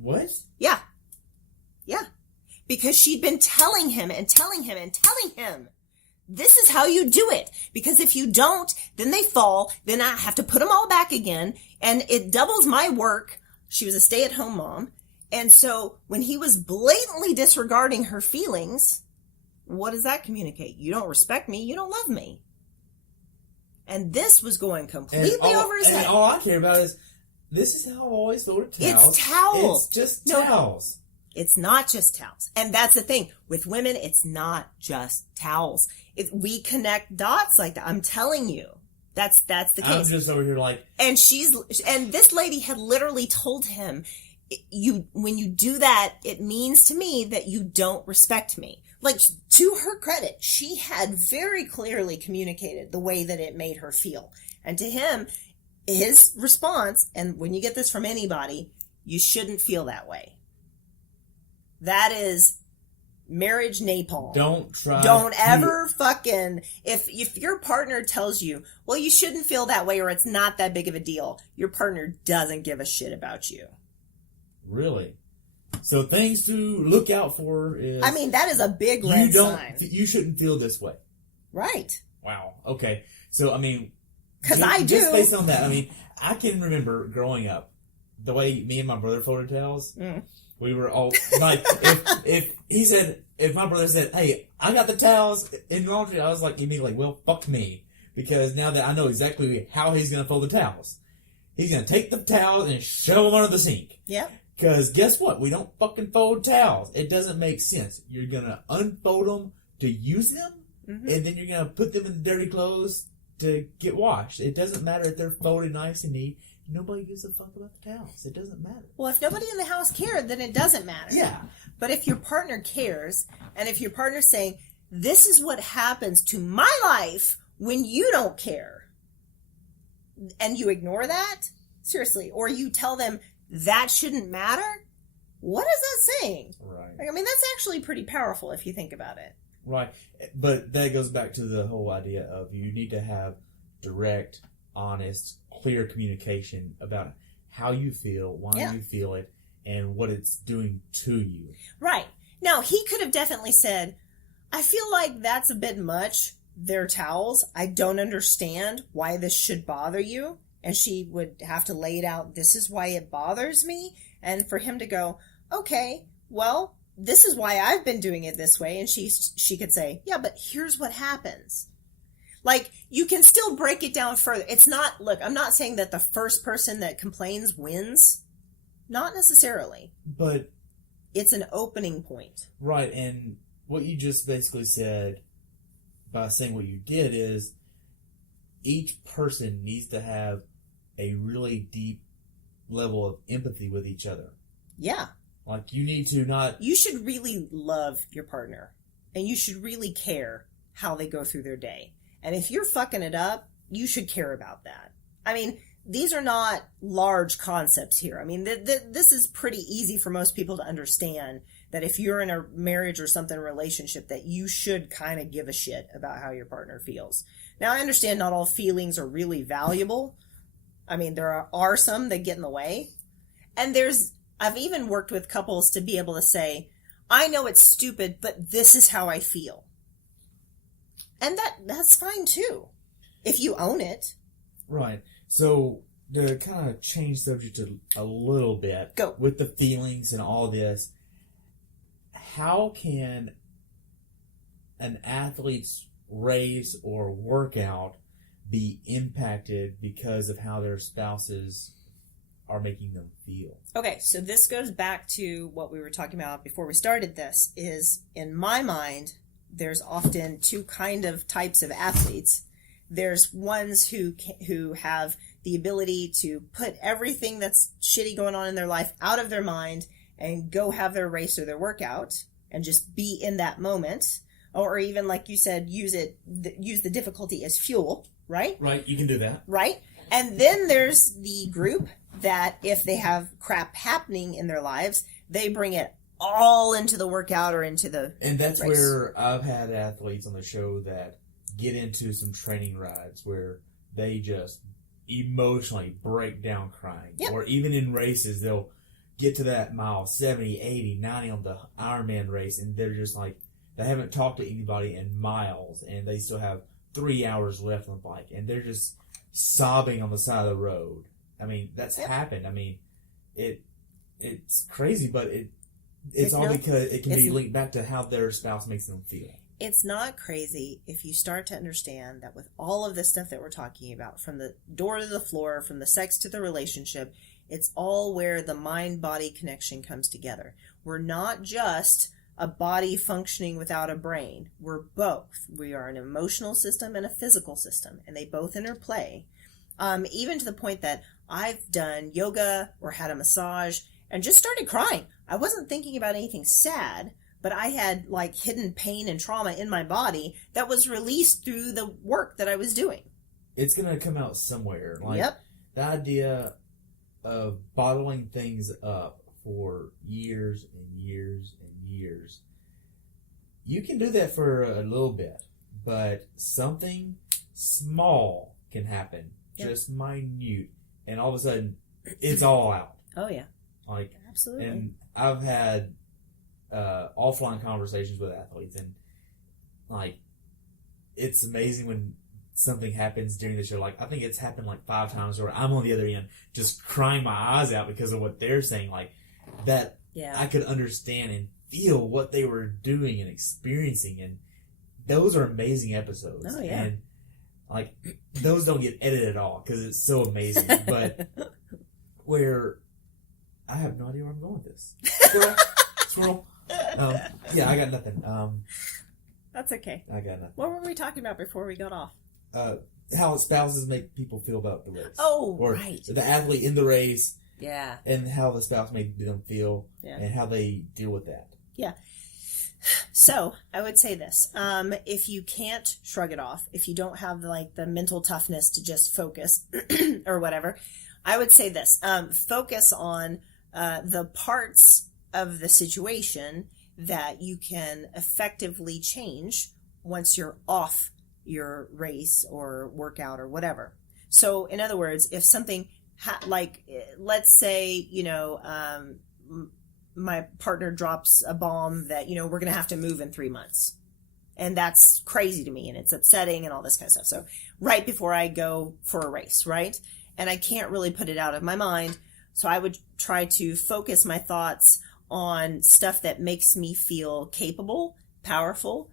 What? Yeah. Yeah. Because she'd been telling him and telling him and telling him, this is how you do it. Because if you don't, then they fall. Then I have to put them all back again. And it doubles my work. She was a stay-at-home mom. And so when he was blatantly disregarding her feelings, what does that communicate? You don't respect me. You don't love me. And this was going completely over his head. And all I care about is, this is how I always folded towels. It's towels. It's just towels. It's not just towels. And that's the thing. With women, it's not just towels. We connect dots like that. I'm telling you. That's the case. I'm just over here like... And this lady had literally told him, when you do that, it means to me that you don't respect me. Like, to her credit, she had very clearly communicated the way that it made her feel. And to him, his response, and when you get this from anybody, you shouldn't feel that way. That is marriage napalm. Don't ever fucking... If your partner tells you, well, you shouldn't feel that way or it's not that big of a deal, your partner doesn't give a shit about you. Really? So things to look out for is... I mean, that is a big red sign. You shouldn't feel this way. Right. Wow. Okay. So, I mean... Because I do. Just based on that, I mean, I can remember growing up, the way me and my brother folded towels, we were all... Like, if my brother said, hey, I got the towels in laundry, I was like, immediately, well, fuck me. Because now that I know exactly how he's going to fold the towels. He's going to take the towels and shove them under the sink. Yep. Because guess what? We don't fucking fold towels. It doesn't make sense. You're going to unfold them to use them, and then you're going to put them in dirty clothes to get washed. It doesn't matter if they're folded nice and neat. Nobody gives a fuck about the towels. It doesn't matter. Well, if nobody in the house cared, then it doesn't matter. Yeah. But if your partner cares, and if your partner's saying, this is what happens to my life when you don't care, and you ignore that, seriously, or you tell them, that shouldn't matter? What is that saying? Right. Like, I mean, that's actually pretty powerful if you think about it. Right. But that goes back to the whole idea of you need to have direct, honest, clear communication about how you feel, why you feel it, and what it's doing to you. Right. Now, he could have definitely said, I feel like that's a bit much. They're towels. I don't understand why this should bother you. And she would have to lay it out, this is why it bothers me. And for him to go, okay, well, this is why I've been doing it this way. And she could say, yeah, but here's what happens. Like, you can still break it down further. It's not, look, I'm not saying that the first person that complains wins. Not necessarily. But it's an opening point. Right. And what you just basically said by saying what you did is each person needs to have a really deep level of empathy with each other. Yeah. Like, you need to not... You should really love your partner. And you should really care how they go through their day. And if you're fucking it up, you should care about that. I mean, these are not large concepts here. I mean, this is pretty easy for most people to understand, that if you're in a marriage or something relationship, that you should kind of give a shit about how your partner feels. Now, I understand not all feelings are really valuable. I mean, there are some that get in the way. And I've even worked with couples to be able to say, I know it's stupid, but this is how I feel. And that's fine too, if you own it. Right. So, to kind of change subject a little bit, go with the feelings and all this, how can an athlete's race or workout be impacted because of how their spouses are making them feel? Okay, so this goes back to what we were talking about before we started this, is in my mind, there's often two kind of types of athletes. There's ones who have the ability to put everything that's shitty going on in their life out of their mind and go have their race or their workout and just be in that moment. Or even, like you said, use the difficulty as fuel, right? Right, you can do that. Right? And then there's the group that if they have crap happening in their lives, they bring it all into the workout or into the And that's race. where I've had athletes on the show that get into some training rides where they just emotionally break down crying. Yep. Or even in races, they'll get to that mile 70, 80, 90 on the Ironman race, and they're just like, they haven't talked to anybody in miles, and they still have 3 hours left on the bike, and they're just sobbing on the side of the road. I mean, that's happened. I mean, it's crazy, but it's all because it can be linked back to how their spouse makes them feel. It's not crazy if you start to understand that with all of this stuff that we're talking about, from the door to the floor, from the sex to the relationship, it's all where the mind-body connection comes together. We're not just a body functioning without a brain. We're both. We are an emotional system and a physical system, and they both interplay. Even to the point that I've done yoga or had a massage and just started crying. I wasn't thinking about anything sad, but I had like hidden pain and trauma in my body that was released through the work that I was doing. It's going to come out somewhere. Like, yep. The idea of bottling things up for years and years and years. You can do that for a little bit, but something small can happen, just minute, and all of a sudden, it's all out. Oh, yeah. Like, absolutely. And I've had offline conversations with athletes, and like, it's amazing when something happens during the show. Like, I think it's happened like 5 times where I'm on the other end just crying my eyes out because of what they're saying. Like, that I could understand and feel what they were doing and experiencing, and those are amazing episodes. Oh, yeah. And like, those don't get edited at all because it's so amazing. But where I have no idea where I'm going with this. Squirrel. Yeah, I got nothing. That's okay. I got nothing. What were we talking about before we got off? How spouses make people feel about the race. Oh, or right. The athlete in the race. Yeah. And how the spouse made them feel. Yeah. And how they deal with that. Yeah. So I would say this: if you can't shrug it off, if you don't have like the mental toughness to just focus or whatever, I would say this: focus on the parts of the situation that you can effectively change once you're off your race or workout or whatever. So, in other words, if something like, let's say, my partner drops a bomb that, we're going to have to move in 3 months. And that's crazy to me, and it's upsetting and all this kind of stuff. So right before I go for a race, right? And I can't really put it out of my mind. So I would try to focus my thoughts on stuff that makes me feel capable, powerful.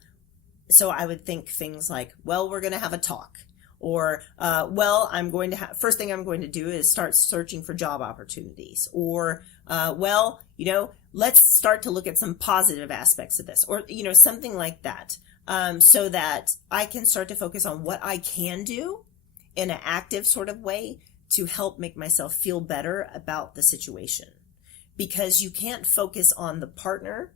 So I would think things like, well, we're going to have a talk. Or, first thing I'm going to do is start searching for job opportunities. Or, let's start to look at some positive aspects of this. Or, something like that. So that I can start to focus on what I can do in an active sort of way to help make myself feel better about the situation. Because you can't focus on the partner,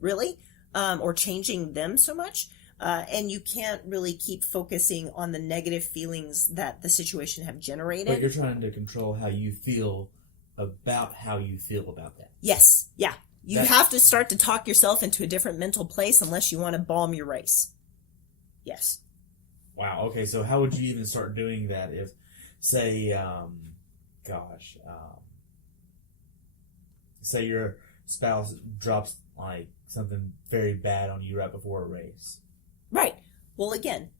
really, or changing them so much. And you can't really keep focusing on the negative feelings that the situation have generated. But you're trying to control how you feel about how you feel about that. Yes. Yeah. You have to start to talk yourself into a different mental place unless you want to bomb your race. Yes. Wow. Okay. So how would you even start doing that if, say, say your spouse drops like something very bad on you right before a race? Right. Well, again,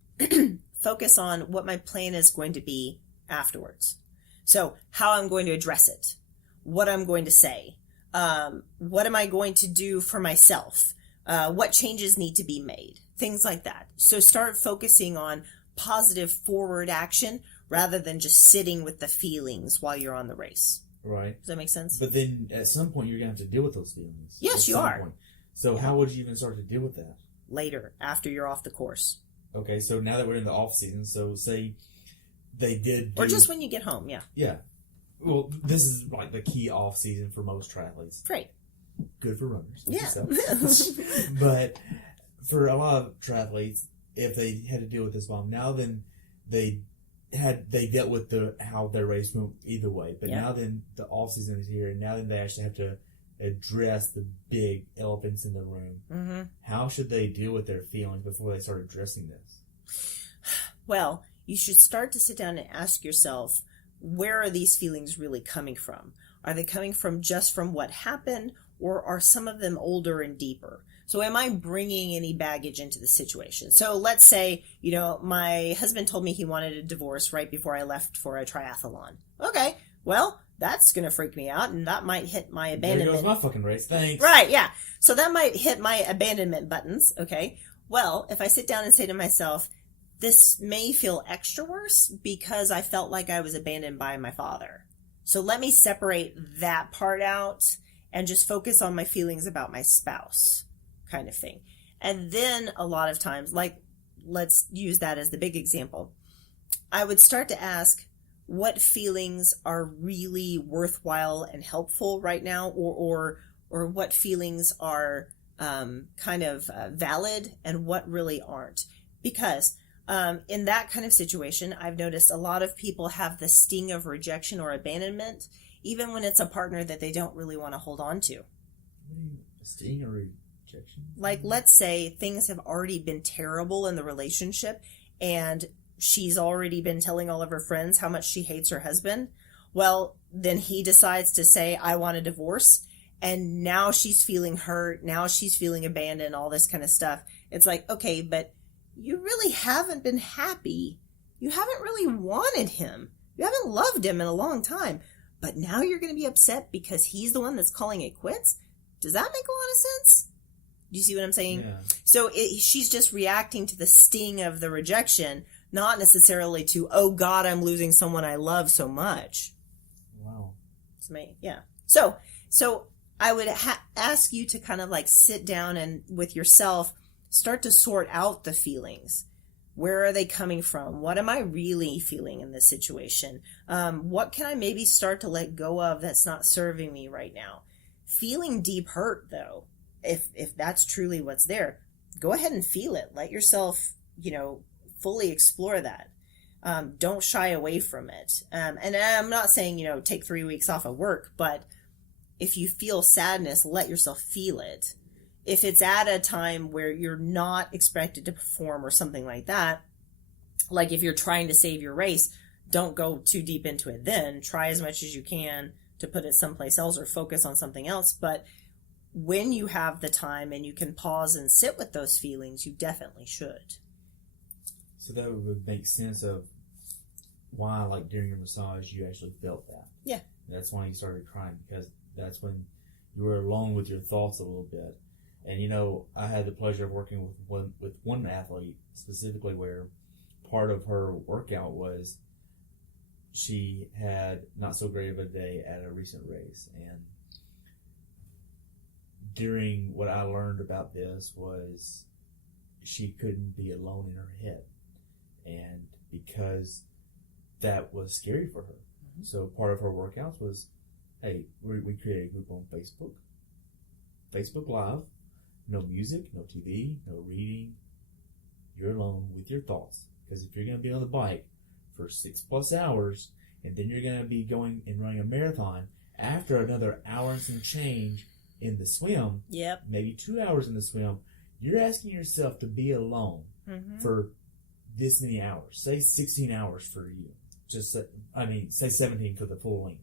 focus on what my plan is going to be afterwards. So how I'm going to address it, what I'm going to say, what am I going to do for myself, what changes need to be made, things like that. So start focusing on positive forward action rather than just sitting with the feelings while you're on the race. Right. Does that make sense? But then at some point you're going to have to deal with those feelings. Yes, you are. Point. So how would you even start to deal with that? Later, after you're off the course. Okay, so now that we're in the off season, so say they did or just when you get home, yeah. Yeah. Well, this is like the key off season for most triathletes. Right. Good for runners. Yeah. But for a lot of triathletes, if they had to deal with this bomb, now then they dealt with how their race went either way. But now then the off season is here, and now then they actually have to address the big elephants in the room. Mm-hmm. How should they deal with their feelings before they start addressing this? Well, you should start to sit down and ask yourself, where are these feelings really coming from? Are they coming from just from what happened, or are some of them older and deeper? So am I bringing any baggage into the situation? So let's say, my husband told me he wanted a divorce right before I left for a triathlon. Okay, well, that's going to freak me out, and that might hit my abandonment. There goes my fucking race, thanks. Right, yeah. So that might hit my abandonment buttons, okay? Well, if I sit down and say to myself, this may feel extra worse because I felt like I was abandoned by my father. So let me separate that part out and just focus on my feelings about my spouse, kind of thing. And then a lot of times, like, let's use that as the big example. I would start to ask, what feelings are really worthwhile and helpful right now, or what feelings are valid and what really aren't? Because in that kind of situation, I've noticed a lot of people have the sting of rejection or abandonment, even when it's a partner that they don't really want to hold on to. What do you, sting or rejection? Like, let's say things have already been terrible in the relationship, and she's already been telling all of her friends how much she hates her husband. Well, then he decides to say, I want a divorce. And now she's feeling hurt. Now she's feeling abandoned, all this kind of stuff. It's like, okay, but you really haven't been happy. You haven't really wanted him. You haven't loved him in a long time. But now you're going to be upset because he's the one that's calling it quits? Does that make a lot of sense? Do you see what I'm saying? Yeah. So she's just reacting to the sting of the rejection, not necessarily to, oh God, I'm losing someone I love so much. Wow. It's me. Yeah. So I would ask you to kind of like sit down and with yourself, start to sort out the feelings. Where are they coming from? What am I really feeling in this situation? What can I maybe start to let go of that's not serving me right now? Feeling deep hurt, though, if that's truly what's there, go ahead and feel it. Let yourself, fully explore that. Don't shy away from it. And I'm not saying, take 3 weeks off of work, but if you feel sadness, let yourself feel it. If it's at a time where you're not expected to perform or something like that, like if you're trying to save your race, don't go too deep into it then. Try as much as you can to put it someplace else or focus on something else. But when you have the time and you can pause and sit with those feelings, you definitely should. So that would make sense of why, like, during your massage, you actually felt that. Yeah. And that's why you started crying, because that's when you were alone with your thoughts a little bit. And, I had the pleasure of working with one athlete specifically where part of her workout was she had not so great of a day at a recent race. And during what I learned about this was she couldn't be alone in her head. And because that was scary for her. Mm-hmm. So part of her workouts was, hey, we created a group on Facebook Live. No music, no TV, no reading. You're alone with your thoughts. Because if you're going to be on the bike for 6+ hours, and then you're going to be going and running a marathon after another hour and some change in the swim, yep, maybe 2 hours in the swim, you're asking yourself to be alone for this many hours. Say 16 hours for you. Say 17 for the full length.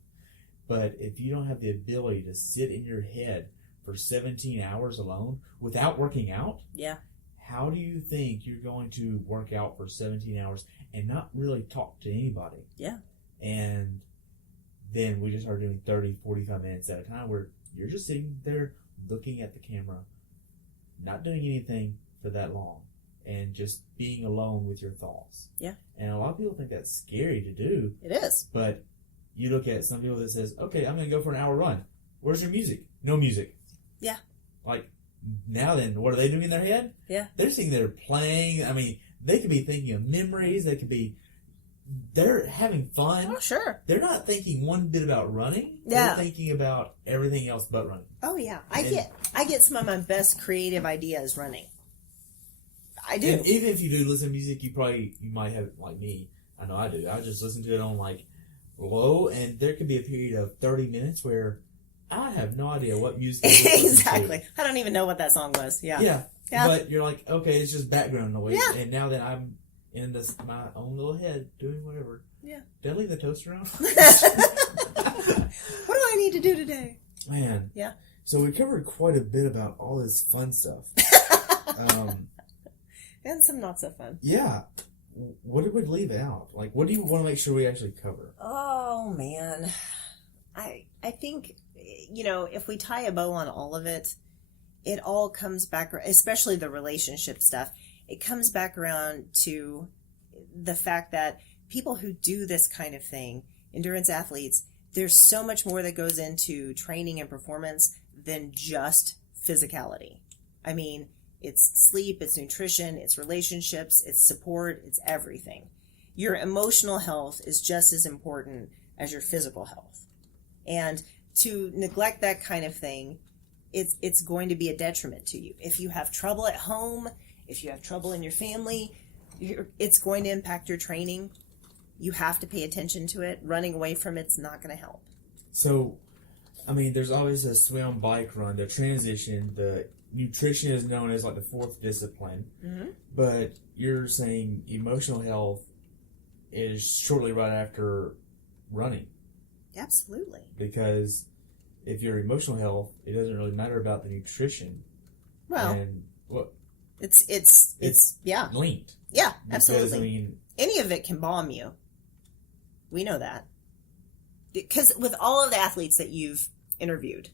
But if you don't have the ability to sit in your head for 17 hours alone without working out, yeah, how do you think you're going to work out for 17 hours and not really talk to anybody? Yeah. And then we just started doing 30, 45 minutes at a time where you're just sitting there looking at the camera, not doing anything for that long, and just being alone with your thoughts. Yeah. And a lot of people think that's scary to do. It is. But you look at some people that says, okay, I'm going to go for an hour run. Where's your music? No music. Yeah. Like, now then, what are they doing in their head? Yeah. They're sitting there playing. I mean, they could be thinking of memories. They're having fun. Oh, sure. They're not thinking one bit about running. Yeah. They're thinking about everything else but running. Oh, yeah. I get some of my best creative ideas running. I do. And even if you do listen to music, you might have, like me, I know I do. I just listen to it on, like, low, and there could be a period of 30 minutes where I have no idea what music is. Exactly. I don't even know what that song was. Yeah. Yeah. But you're like, okay, it's just background noise. Yeah. And now that I'm in my own little head doing whatever. Yeah. Did I leave the toaster on? What do I need to do today? Man. Yeah. So we covered quite a bit about all this fun stuff. And some not so fun. Yeah. What did we leave out? Like, what do you want to make sure we actually cover? Oh, man. I think, if we tie a bow on all of it, it all comes back, especially the relationship stuff, it comes back around to the fact that people who do this kind of thing, endurance athletes, there's so much more that goes into training and performance than just physicality. I mean, it's sleep, it's nutrition, it's relationships, it's support, it's everything. Your emotional health is just as important as your physical health. And to neglect that kind of thing, it's going to be a detriment to you. If you have trouble at home, if you have trouble in your family, it's going to impact your training. You have to pay attention to it. Running away from it's not going to help. So, I mean, there's always a swim, bike, run, the transition, the nutrition is known as like the fourth discipline. Mm-hmm. But you're saying emotional health is shortly right after running. Absolutely. Because if your emotional health, it doesn't really matter about the nutrition. Well, and what? It's linked. Yeah, Because, absolutely. I mean, any of it can bomb you. We know that. Because with all of the athletes that you've interviewed,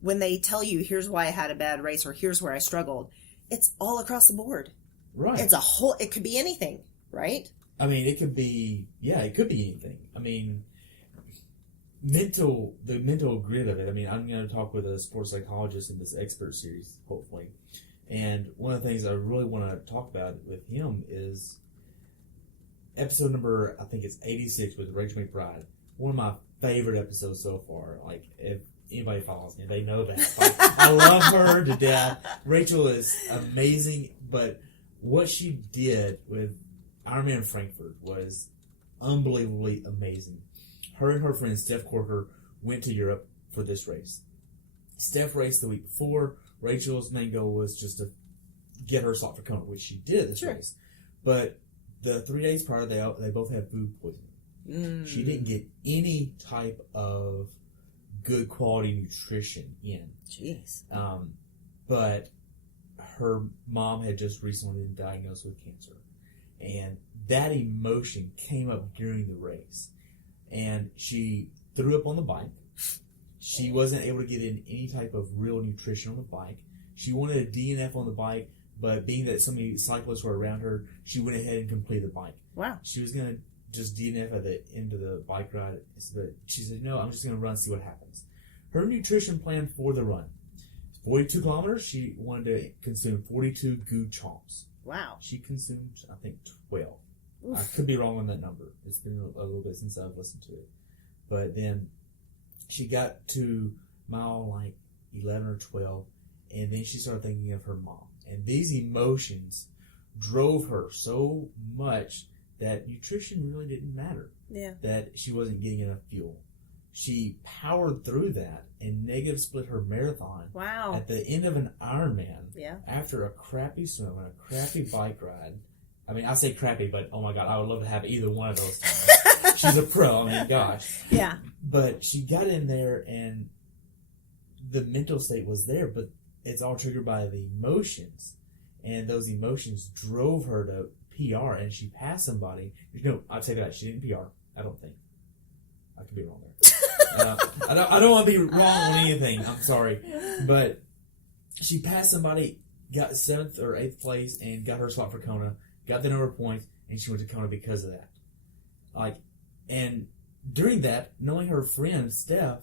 when they tell you, here's why I had a bad race or here's where I struggled, it's all across the board. Right. It could be anything, right? I mean, it could be anything. I mean, the mental grit of it. I mean, I'm going to talk with a sports psychologist in this expert series, hopefully. And one of the things I really want to talk about with him is episode number, I think it's 86 with Rachel McBride. One of my favorite episodes so far. Like, if anybody follows me, they know that. Like, I love her to death. Rachel is amazing, but what she did with Ironman Frankfurt was unbelievably amazing. Her and her friend Steph Corker went to Europe for this race. Steph raced the week before. Rachel's main goal was just to get her slot for Kona, which she did at this race. But the 3 days prior, they both had food poisoning. She didn't get any type of good quality nutrition in. Jeez. But her mom had just recently been diagnosed with cancer. And that emotion came up during the race. And she threw up on the bike. She wasn't able to get in any type of real nutrition on the bike. She wanted a DNF on the bike, but being that so many cyclists were around her, she went ahead and completed the bike. Wow. She was going to just DNF at the end of the bike ride. But she said, no, I'm just going to run and see what happens. Her nutrition plan for the run, 42 kilometers, she wanted to consume 42 goo chomps. Wow. She consumed, I think, 12. Oof. I could be wrong on that number. It's been a little bit since I've listened to it. But then she got to mile like 11 or 12, and then she started thinking of her mom. And these emotions drove her so much that nutrition really didn't matter. Yeah. That she wasn't getting enough fuel. She powered through that and negative split her marathon. Wow. At the end of an Ironman. Yeah. After a crappy swim and a crappy bike ride. I mean, I say crappy, but oh my God, I would love to have either one of those times. She's a pro, I mean, gosh. Yeah. But she got in there and the mental state was there, but it's all triggered by the emotions. And those emotions drove her to PR, and she passed somebody. No, I'll take that. She didn't PR, I don't think. I could be wrong there. I don't want to be wrong on anything. I'm sorry. But she passed somebody, got 7th or 8th place, and got her slot for Kona, got the number of points, and she went to Kona because of that. And during that, knowing her friend, Steph,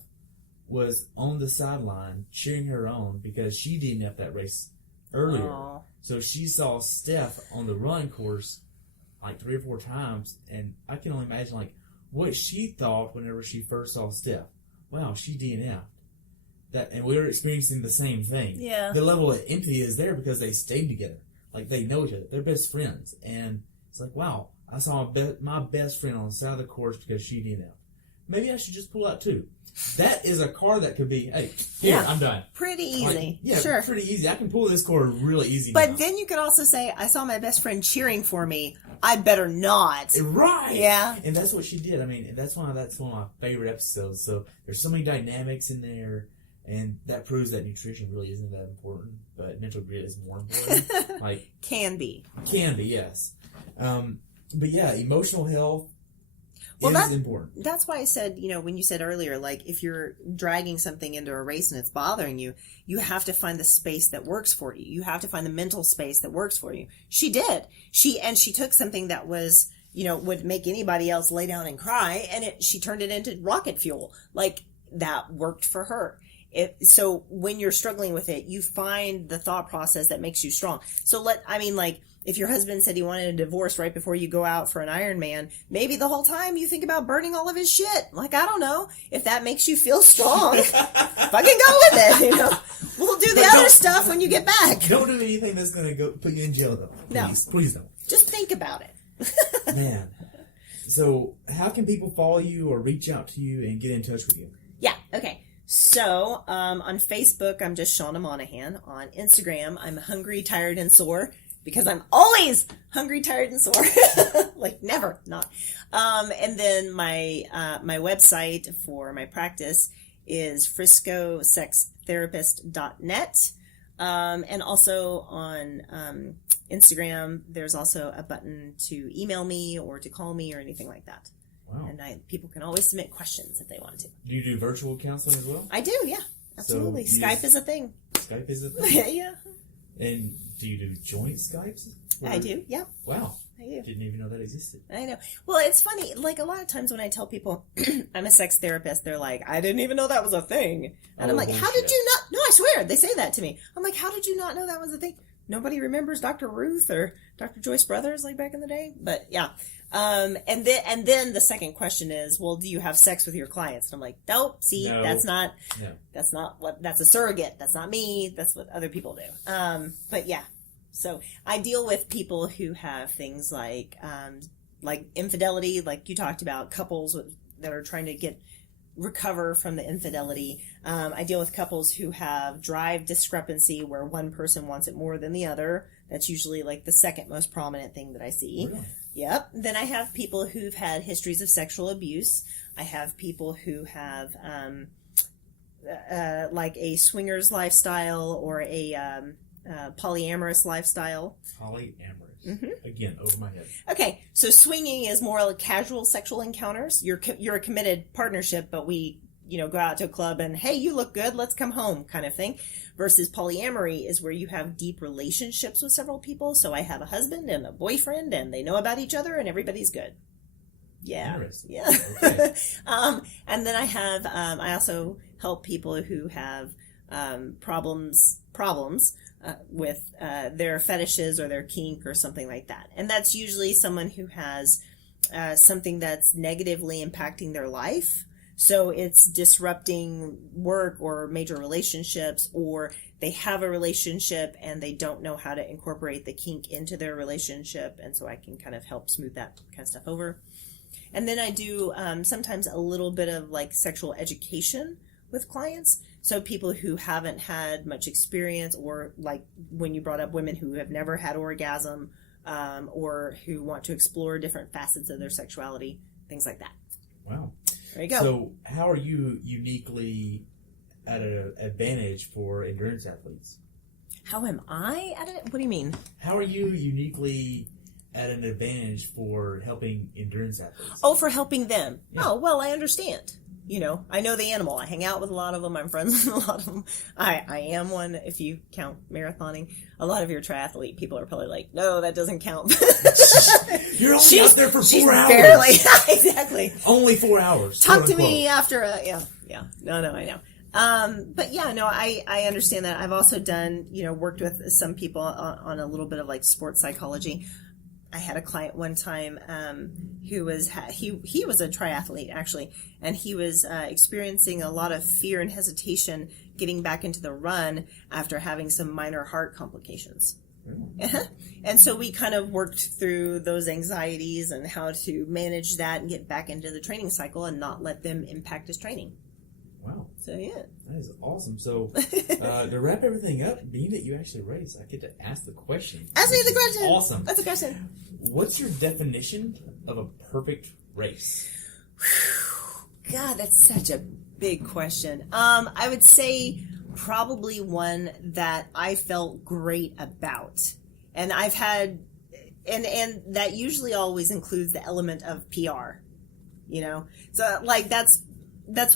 was on the sideline cheering her on because she DNF'd that race earlier. Aww. So she saw Steph on the run course like 3 or 4 times, and I can only imagine what she thought whenever she first saw Steph. Wow, she DNF'd. And we were experiencing the same thing. Yeah. The level of empathy is there because they stayed together. Like, they know each other. They're best friends. And it's like, wow, I saw my best friend on the side of the course because she DNF'd. Maybe I should just pull out too. That is a car that could be, hey, here, yeah, I'm done. Pretty easy. Yeah, sure. Pretty easy. I can pull this car really easy But now. then you could also say, I saw my best friend cheering for me. I better not. Right. Yeah. And that's what she did. I mean, that's one of my favorite episodes. So there's so many dynamics in there, and that proves that nutrition really isn't that important, but mental grit is more important. Can be. Can be, yes. But yeah, emotional health is important. That's why I said, when you said earlier, like if you're dragging something into a race and it's bothering you, you have to find the space that works for you. You have to find the mental space that works for you. She did. She took something that was, would make anybody else lay down and cry, and she turned it into rocket fuel. Like that worked for her. So when you're struggling with it, you find the thought process that makes you strong. So if your husband said he wanted a divorce right before you go out for an Ironman, maybe the whole time you think about burning all of his shit. Like, I don't know. If that makes you feel strong, fucking go with it, We'll do the other stuff when you get back. Don't do anything that's going to put you in jail, though. Please don't. Just think about it. Man. So, how can people follow you or reach out to you and get in touch with you? Yeah, okay. So, on Facebook, I'm just Shanna Monahan. On Instagram, I'm hungry, tired, and sore. Because I'm always hungry, tired, and sore. Like, never not. And then my website for my practice is friscosextherapist.net. And also on Instagram, there's also a button to email me or to call me or anything like that. Wow. And people can always submit questions if they want to. Do you do virtual counseling as well? I do, yeah. Absolutely. So Skype is a thing. Skype is a thing? Yeah. And do you do joint Skypes? I do, yeah. Wow. I do. Didn't even know that existed. I know. Well, it's funny. Like, a lot of times when I tell people I'm a sex therapist, they're like, I didn't even know that was a thing. And I'm like, how did you not? No, I swear. They say that to me. I'm like, how did you not know that was a thing? Nobody remembers Dr. Ruth or Dr. Joyce Brothers like back in the day. But yeah. And then the second question is, well, do you have sex with your clients? And I'm like, nope. See, no. That's not that's a surrogate. That's not me. That's what other people do. But yeah. So I deal with people who have things like infidelity, like you talked about, couples that are trying to recover from the infidelity. I deal with couples who have drive discrepancy where one person wants it more than the other. That's usually like the second most prominent thing that I see. Really? Yep. Then I have people who've had histories of sexual abuse. I have people who have like a swingers lifestyle or a polyamorous lifestyle. Polyamorous. Mm-hmm. Again, over my head. Okay, so swinging is more like casual sexual encounters. You're a committed partnership, but we go out to a club and, hey, you look good, let's come home kind of thing. Versus polyamory is where you have deep relationships with several people. So I have a husband and a boyfriend, and they know about each other, and everybody's good. Yeah. Yeah. Okay. And then I also help people who have problems with their fetishes or their kink or something like that. And that's usually someone who has something that's negatively impacting their life. So it's disrupting work or major relationships, or they have a relationship and they don't know how to incorporate the kink into their relationship. And so I can kind of help smooth that kind of stuff over. And then I do sometimes a little bit of like sexual education with clients. So people who haven't had much experience, or like when you brought up women who have never had orgasm, or who want to explore different facets of their sexuality, things like that. Wow. There you go. So how are you uniquely at an advantage for endurance athletes? How am I at it? What do you mean? How are you uniquely at an advantage for helping endurance athletes? Oh, for helping them. Yeah. Oh, well, I understand. I know the animal. I hang out with a lot of them. I'm friends with a lot of them. I am one, if you count marathoning. A lot of your triathlete people are probably like, no, that doesn't count. You're only out there for 4 hours. Barely. Exactly. Only 4 hours. Talk to me after yeah. No, I know. But yeah, no, I understand that. I've also done, worked with some people on a little bit of like sports psychology. I had a client one time who was he was a triathlete actually, and he was experiencing a lot of fear and hesitation getting back into the run after having some minor heart complications. Uh-huh. And so we kind of worked through those anxieties and how to manage that and get back into the training cycle and not let them impact his training. Wow. So, yeah. That is awesome. So, to wrap everything up, being that you actually race, I get to ask the question. Ask me the question. Awesome. That's a question. What's your definition of a perfect race? God, that's such a big question. I would say probably one that I felt great about. And I've had, and that usually always includes the element of PR. So like that's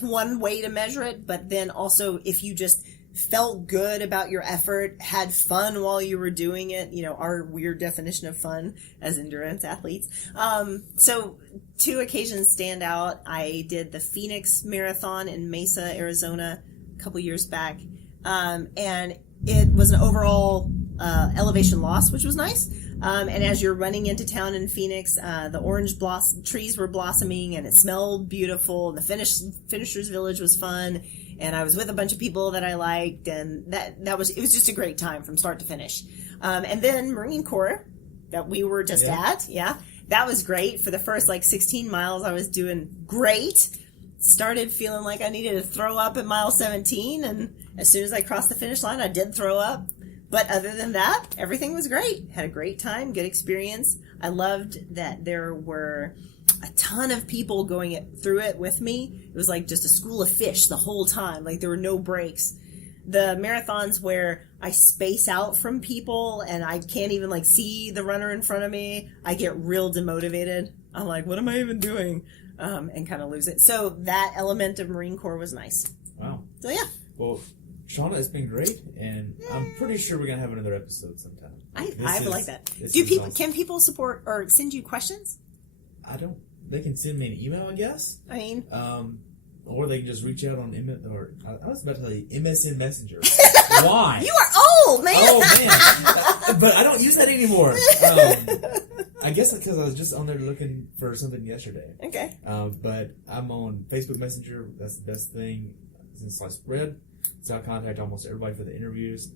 one way to measure it. But then also if you just felt good about your effort, had fun while you were doing it, our weird definition of fun as endurance athletes. So 2 occasions stand out. I did the Phoenix Marathon in Mesa, Arizona a couple years back. And it was an overall elevation loss, which was nice. And as you're running into town in Phoenix, the orange trees were blossoming and it smelled beautiful. And the finishers village was fun. And I was with a bunch of people that I liked, and it was just a great time from start to finish. And then Marine Corps that we were just at. Yeah. That was great. For the first 16 miles, I was doing great. Started feeling like I needed to throw up at mile 17. And as soon as I crossed the finish line, I did throw up. But other than that, everything was great. Had a great time, good experience. I loved that there were a ton of people going through it with me. It was like just a school of fish the whole time. Like there were no breaks. The marathons where I space out from people and I can't even see the runner in front of me, I get real demotivated. I'm like, what am I even doing? And kind of lose it. So that element of Marine Corps was nice. Wow. So yeah. Well, Shanna, it's been great, and I'm pretty sure we're gonna have another episode sometime. I like that. Awesome. Can people support or send you questions? They can send me an email, I guess. I mean, or they can just reach out on I was about to tell you MSN Messenger. Why? You are old, man. Oh man, but I don't use that anymore. I guess because I was just on there looking for something yesterday. Okay. But I'm on Facebook Messenger. That's the best thing since sliced bread. So I contact almost everybody for the interviews.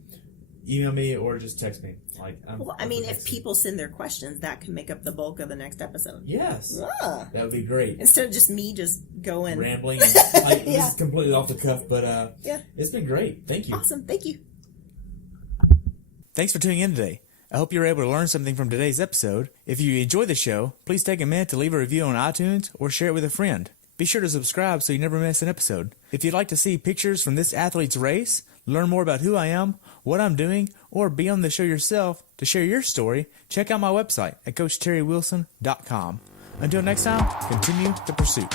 Email me or just text me. If people send their questions, that can make up the bulk of the next episode. Yes. That would be great. Instead of just me just going. Rambling. This is completely off the cuff, but it's been great. Thank you. Awesome. Thank you. Thanks for tuning in today. I hope you were able to learn something from today's episode. If you enjoyed the show, please take a minute to leave a review on iTunes or share it with a friend. Be sure to subscribe so you never miss an episode. If you'd like to see pictures from this athlete's race, learn more about who I am, what I'm doing, or be on the show yourself to share your story, check out my website at CoachTerryWilson.com. Until next time, continue the pursuit.